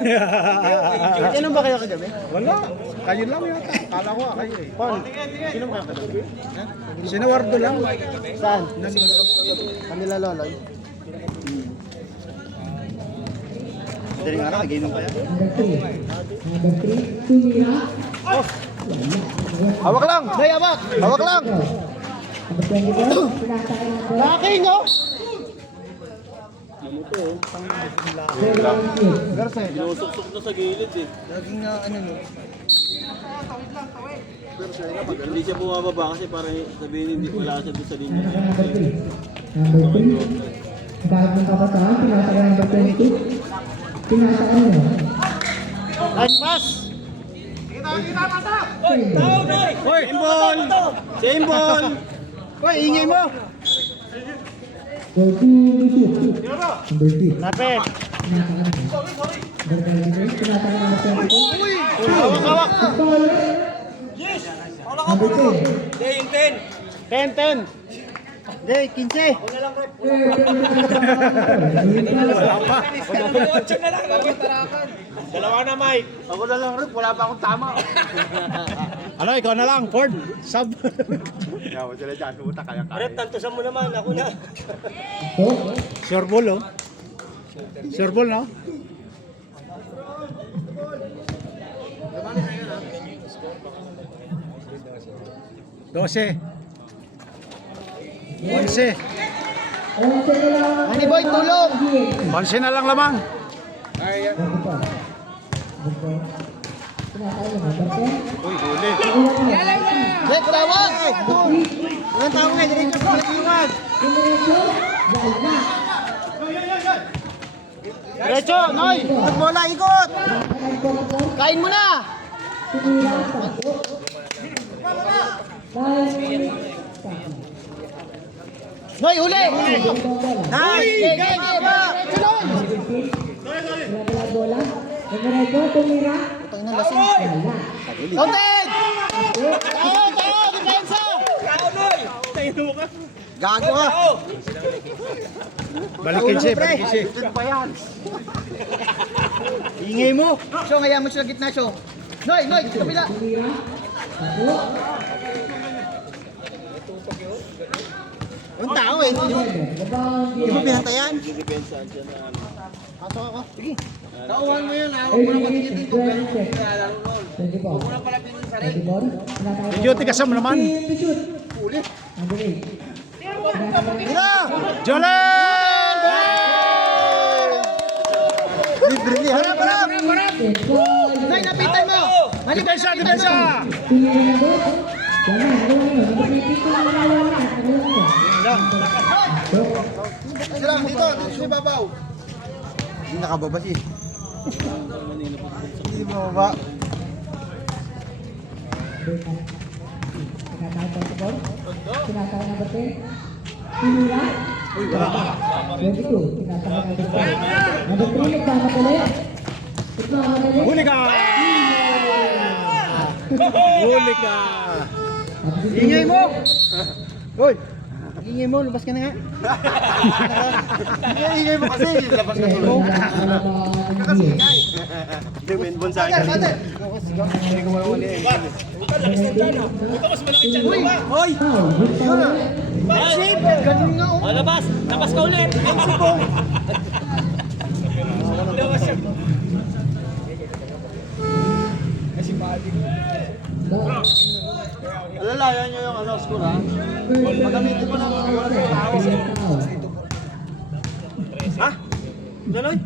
Inom ba kayo kagabi? Wala. Kayo lang yata. Kala ko kayo eh. Paul, inom kayo kagabi? Sinawardo lang. Saan? Kanila Loloy. Dali nga na, nag-inom kaya? Number 3, tumira. Hawak lang! Day, hawak! Hawak lang! Number 24, tinatake number Laki nyo! Garce. Sinusok-sok na sa gilid eh. Laging na ano no? Hindi siya bumababa kasi para sabihin hindi wala siya doon sa linya. number 3. Number 3. Dahil ng kabataan, tinatake number 22. Tinatake mo. Nice pass! Hoy! Same ball! Hoy, ingay mo! Goal to Lucio. Number 3. Lapit! Number 23, tinatake number 22. Hawak, hawak! Ball. Number 10. 10-10! Day, 15! Dalawa na, Mike. Ako na lang rin, wala pa akong tama. Ano, ikaw na lang, Ford. Sub. Yawa sila dyan, puta kaya kaya. Rep, tantosan mo naman. Ako na. Sure ball, oh. Sure ball, no? Dose. 11. Money boy, tulong! 11 na lang lamang. Rep, tawag! Walang tawag nga, diretso sa tawag! Diretso, Noy! Ikot bola, ikot! Kain mo na! Noy, huli! Nice! Gege ba? Bola. Number 2, tumira. Counted! Tayo, tayo! Depensa! Gago ka! Balikin siya, balikin siya. Ingay mo! So, hayaan mo siya sa gitna, so. Noy, Noy! Sa kabila! Tumira. Yung tao eh. Di mo pinantayan? Pasok ako. Sige. Tauhan mo yun ha. Huwag mo na patigitin ko. Ganun mo. Huwag mo na palapitin sa rin. Medyo tigasam naman. Uli. Number 8. Tira! Jolen! Libre niya. Harap, harap! Noy, napitan mo! Mali ba Depensa, depensa! Tumira na dos. Wala, wala na. Number 19, wala. Sila dito, dito sa ibabaw. Hindi nakababa siya. Hindi mababa. Tinatake number 10. Tumira. 22. Tinatake number 10. Number 3, nagmamadali. Nagmamadali. Huli ka! Huli ka! Ingay mo! Hoy! Ingay mo, labas ka na nga. Ingay mo kasi, labas ka na. Kasi ingay. Hindi, win bon sa akin. Hindi ko mawali eh. Uy! Hoy! Shape! Ganun nga oh. Labas! Labas ka ulit! Alalayan nyo yung ano, score ha. Magamitin mo ng mga tao. Ha? Gano'n?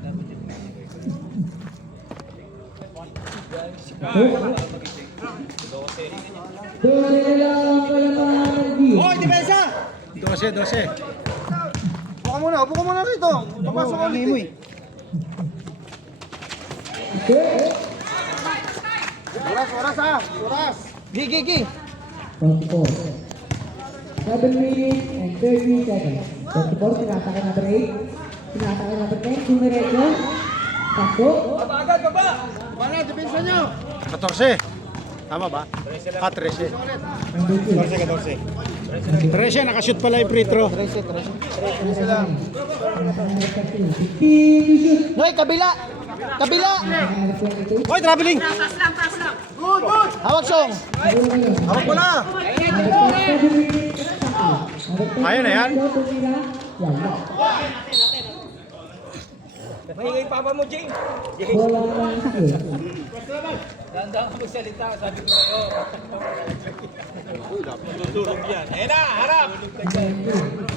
Hoy, depensa! 12, 12. Upo ka muna rito. Papasok ka ulit eh. Oras ha. Oras. Gi. 24. 7 minutes and 30 seconds. 24, tinatake number 8. Tinatake number 10. Dumiretso. Takbo. Wala, depensa nyo. 14. Tama ba? Ah, 13. Number 2. 13, nakashoot pala yung free throw. 13 sila. 15 to shoot. Noy, kabila. Kabila! Hoy, traveling! Hawak song! Hawak mo na! Ayan na yan. Mahingay papa mo, Jing. Bola ng sakit. Dahan-dahan ka magsalita, sabi ko sa'yo. Tutulog yan. Ayan na, harap!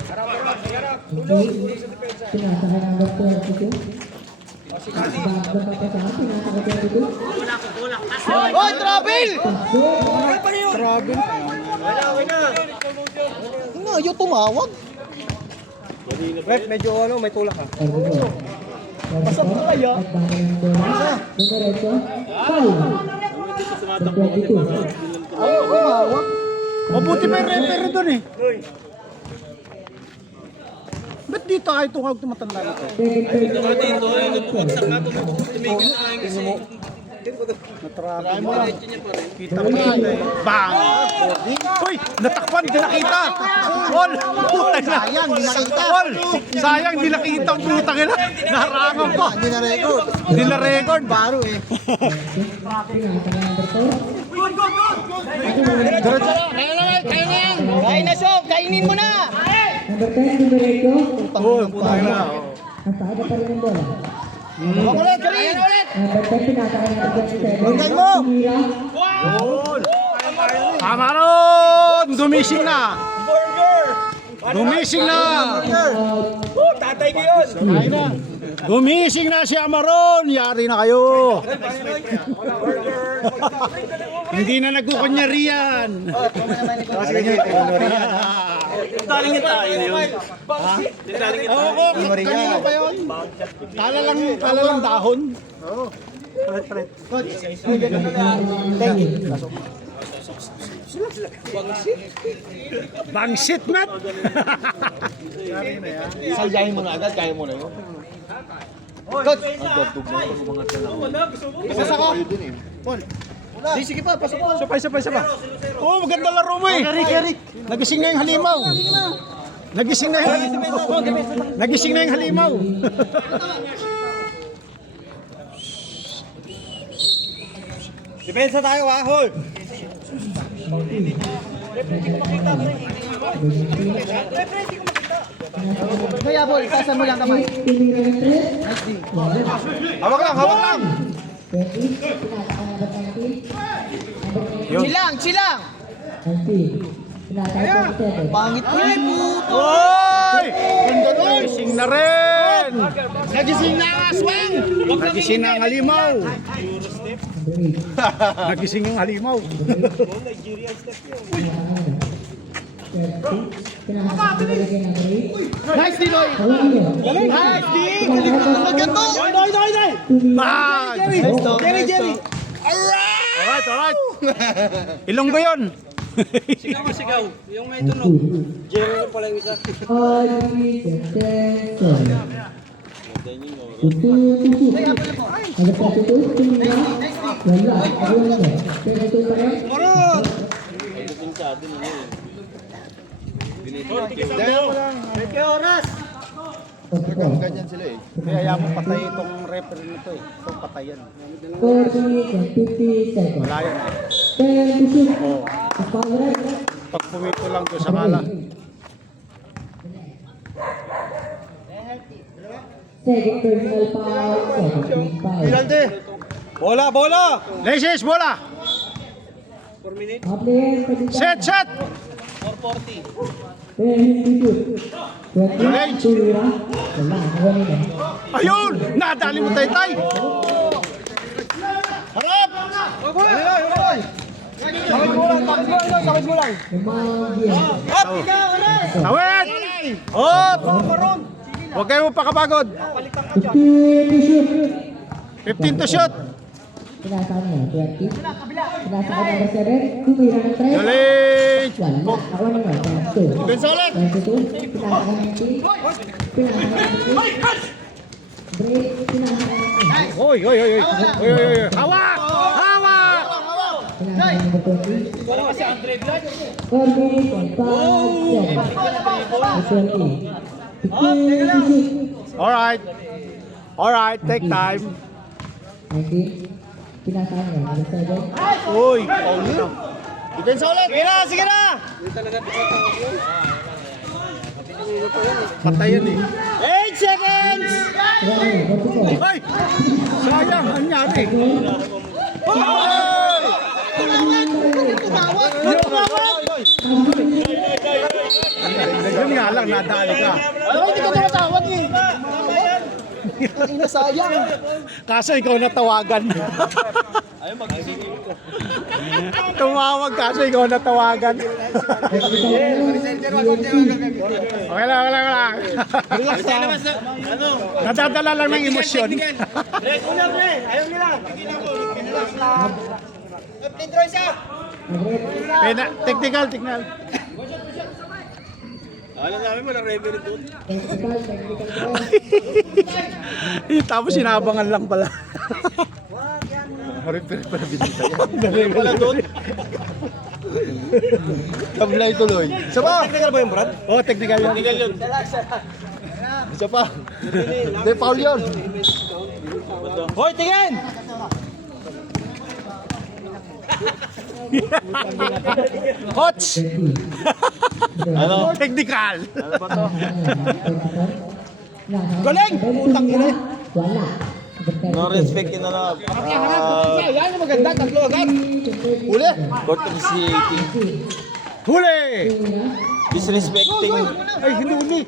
Harap, harap, harap. Tulog, hindi sa depensa. Sinasakay number 22. Bago pa pa sa akin, sinasakay 22. Hoy, travel! Ano, ayaw tumawag. Rep, medyo may tulak ha. Pasok na kayo. At bago ng bola. Diretso. Foul. Sa 22. Ayaw tumawag. Mabuti pa yung referee doon eh. Ba't di tayo tumawag tumatanda ito? Natrapin mo lang. Kita mo na eh. Bang! Uy! Natakpan! Di nakita! Wall! Putang na! Sayang, di nakita. Wall! Sayang! Di nakita ang putang ina! Naharangan pa! Hindi na record. Di na record! Baro eh. Sinasakay number 4. Diretso na. Kaya na yan, kaya na yan. Kain na, Sok. Kainin mo na. Number 10, diretso. Oh, putang na! Ang saada pa rin ng bola. Huwag ulit, kain ulit. Number 10, pinasakay number 27. Hanggang mo. Tumira. Tama ron! Dumising na! Dumising na! Oh, tatay ko yun! Gumising na si Amaron! Yari na kayo! Hindi na nagkukunyarian! Talingin tayo na yun. Oo ko, kanina pa yun. Kala lang dahon. Bangsit mat! Salyahin mo na agad, kaya mo na yun. Coach! Ang dagdug na ito, umangat na lang. Pasa ka! Di, sige pa, pasok mo. Sabay. Oo, maganda laro mo eh. Nagising na yung halimaw. Nagising na yung halimaw. Depensa tayo ha, hold! Kaya, Bol, tasan mo lang kamay. Tumira ng 3. Hawak lang, hawak lang. 20. Pinasakay number 19. Chilang, chilang. 19. Pinasakay 27. Pangit ko yun, puto. Hoy! Nagising na rin! Nagising na ang aswang. Nagising na ang halimaw. Number 8. Nagising yung halimaw. Pinasakay number 8. Nice, Dinoy. Nice, Di. Maganda. Bang! Jerry! Alright. Ilong ba yun? Sigaw mo, sigaw. Yung may tunog. Jerry pala yung isa. Ganyan sila eh. Kaya mo patay itong referee nito eh. Itong patayan. 50 seconds. Wala yan eh. 10 to shoot. Foul red. Pag pumito lang doon sa kala. Second personal foul. Second team foul. Pinalde. Bola! Lesis, bola! Up player, Set! 440. 10 to shoot. 20 tumira. Wala, nakuha nila. Ayun! Nadali mo tay-tay! Harap! Sakit mo lang! Lumagyan. Tawid! Hop! Huwag kayo pakapagod. 15 to shoot. 15 to shoot. Pinasaan niya, 20. Pinasaan number 7. Tumira ng 3. Galit! Wala, nakuha nila. 22. Bensa ulit! 22. Pinasaan ng 3. Pinasaan ng 3. Break. Pinasaan ng 3. Oy! Hawak! Hawak! Pinasaan number 20. Wala kasi ang trade line. 4 minutes and 5 seconds. 20. 15 to shoot. Alright, take time. 19. Pinasaan niya. Number 7. Uy! Depensa ulit! Sige na, sige na! Patay yan eh. 8 seconds! Ryan, 44. Ay! Sayang! Ang nangyari? Yun nga lang, nadali ka. Hindi ka tumatawag eh! Inasayang! Kaso ikaw natawagan. Tumawag kaso ikaw natawagan. Okay lang, okay lang, okay lang. Relax lang! Nadadala lang ng emosyon. Una, pre! Ayaw nila! Technical, technical. Alam namin mo, referee doon. Tapos sinabangan lang pala. Refer pala binita yan. Pala doon. Tablay tuloy. Isa pa! Technical ba yung Brad? Oh, technical yun. Tingnan yun. Isa pa! Hindi, foul yun! Hoy, tingin! Coach! Ano? Technical. Galing! Putang ina. Wala. No respect yun na lang. Yan ang maganda, tatlo agad! Uli! Court officiating. Huli! Disrespecting. Ay, hinuli.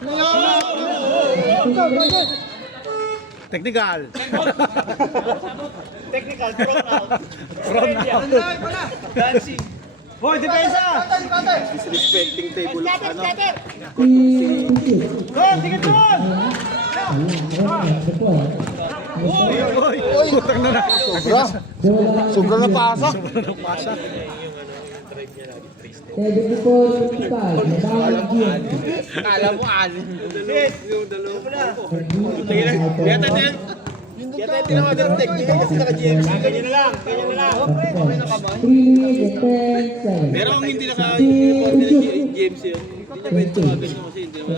Technical. Technical, thrown out. Thrown out. Dancing. Hoy, depensa! Disrespecting table. Ano? Doon, tingin doon! Uy, utang na na. Sobra! Sobra na pasok! 74-55. Nabawal game. Alam mo, alin. Kaya tayo tinawa ng technical kasi naka-GMC. Ganyan na lang, ganyan na lang. 3 minutes and 10 seconds. Pero ang hindi naka-uniform nila James yun. Hindi niya pwede tumagal yun kasi hindi naman.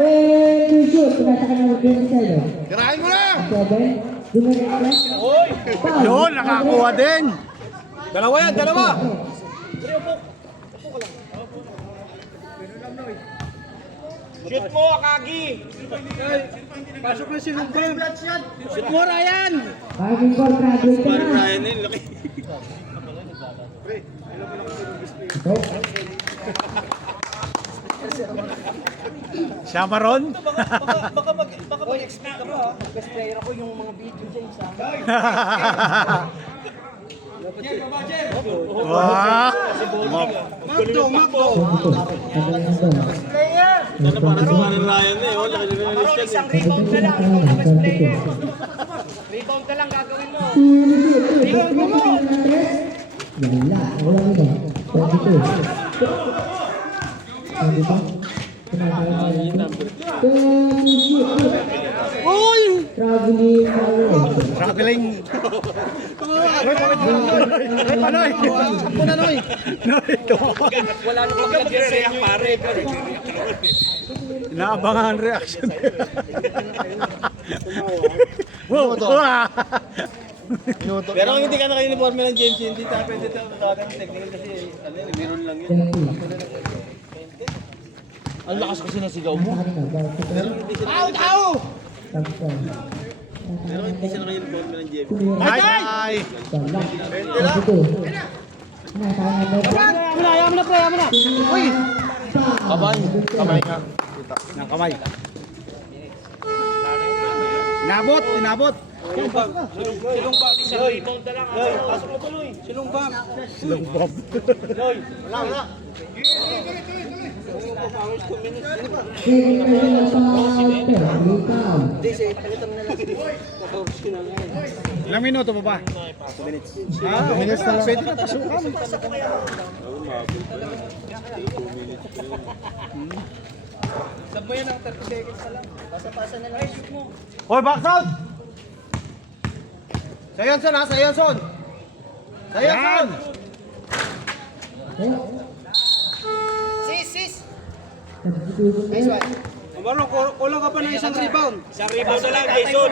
And to shoot. Pinasaka ng 27. Tirahin mo na! 7. Dumagat na. Yun, nakakuha din. Dalawa yan, dalawa! Shoot mo, Akagi! Pasok na si Lugban! Shoot mo, Ryan! Passing ball, graduate ka Parang na. Ryan yun, laki. Ito. Siya maron. Baka mag-expect ka pa, best player ako yung mga video dyan sa Wah. Magdo, Magdo! Tagalan ng ball. Ano parang si Ryan eh. Oh, laki na Maron, nila isang rebound na lang, ikaw na best player. Rebound na lang gagawin mo. Wala. Wala iba. 22. 22. Uy! Traveling power. Traveling. Panoy! Sakpo na, Noy! Noy, tumawa. Wala nang mag-react, pare. Inaabangan ang reaction. Wow! Wow! Minuto. Pero kung hindi ka naka-uniform ng James, hindi tayo pwede tayo ng technical kasi ano yun, meron lang yun. 20. Ang lakas kasi nasigaw mo. Out! Out! Pero hindi siya naka-uniform ng James. Ay! Ay! Ayaw mo na, pre, ayaw mo na. Uy! Kamay. Kamay nga. Ng kamay. Inabot! Inabot! Silong bag, isang rebound na lang. Pasok mo tuloy. Silong bag. Long bomb. Ilang minuto pa ba? 2 minutes. Ah, 2 minutes na lang. Pwede na pasukan. Sab mo yan ang 30 seconds na lang. Pasa-pasa na lang. Shoot mo. Hoy, box out! Sa Yanson ha, sa Yanson! Sa Yanson! Sis! Nice one. Maron, kulang ka pa ng isang rebound. Isang rebound na lang, Jason.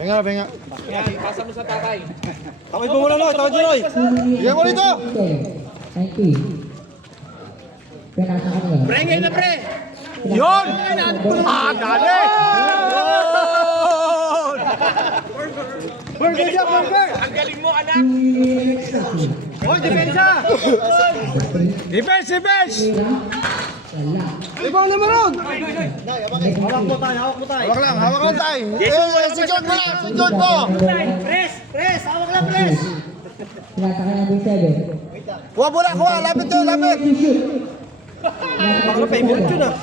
Benga. Yan, pasa mo sa tatay. Tawid mo muna, Noy. Tawid mo, Noy. Bigyan mo dito. 90. Pinasa kanila. Pre, ngayon na pre. Yun! Ah, dali! Burger dyan, burger. Ang galing mo, anak. Hoy, depensa. Defense! Wala. Ibang naman. Hawak mo tayo, hawak mo tayo. Hawak lang tayo. Si John mo lang, si John mo. Press, hawak lang, press. Pinasa ka number 7. Kuha mo na, kuha. Lapit yun, lapit. Baka favorite yun ah.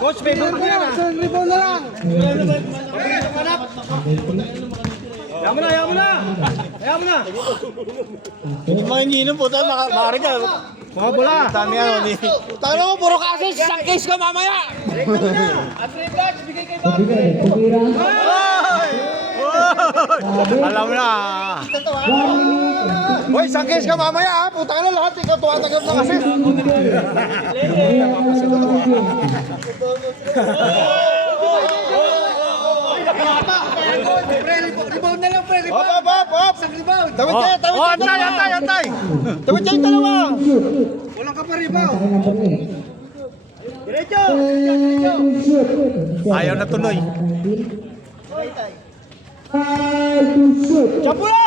Coach, favorite mo yan ah. Rebound na lang. Ayaw mo na. Mga ininom po tayo, maaari ka. Mga bola. Dami ano ni... Tangin mo, puro kasi isang case ka mamaya. Tumira. Alam na. Hoy, isang case ka mamaya ha. Putang na lahat, ikaw tuwatagap na kasi. Rebound na lang, pre. Hop. Tawid kayo, tawid Oh, kayo. antay! Tawid kayo dalawa. Walang ka pa rebound. Pinasa ka number 8. Diretso. Ayaw na tuloy. Champo na.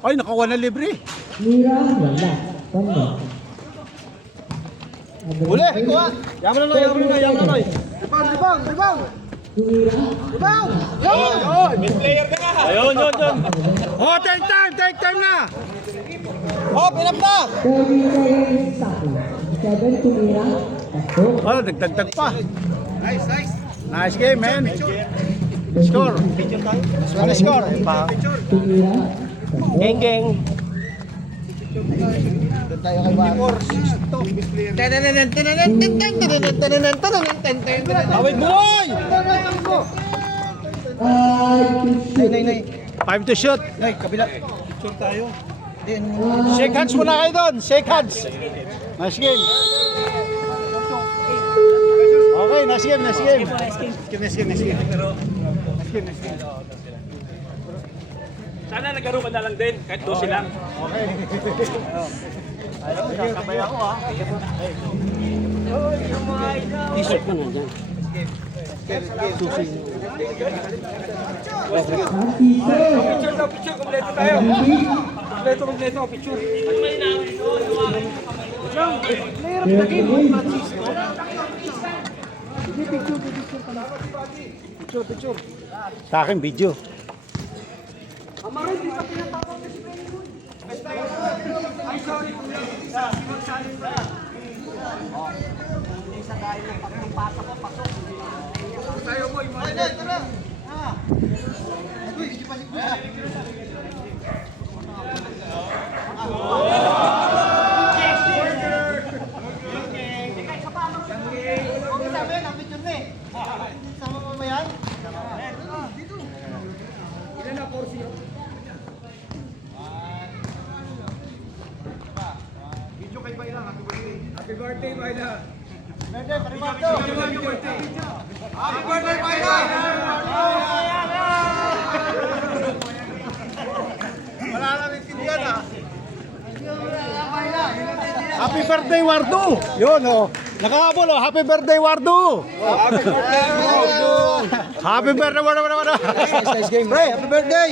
Ay, nakawa na libre. Mira, wala. Pando. Uli, kuha. Yaman na, Noy. Rebound. Tumira. Rebound. May player ka na. Ayun. Oh, take time na. Hop, inap na. 30 seconds stop. 7 tumira. Pasok. Oh, dagdag pa. Nice game, man. Score. Ano score? Tumira. Geng. Doon tayo kay Bar. Awit mo, Noy. 5 to shoot. Noy, kabila. Picture tayo. Shake hands muna kayo doon. Shake hands. Nice game. Okay, nice game. Sana nagkaroon ka na lang din, kahit 12 lang. Picture, kompleto tayo. Kompleto, picture. Sa akin, video. Happy birthday, Wardo! Yun, oh. Nakahabol, oh. Happy birthday, Wardo! Happy birthday, Wardo! Nice game. Pre, happy birthday.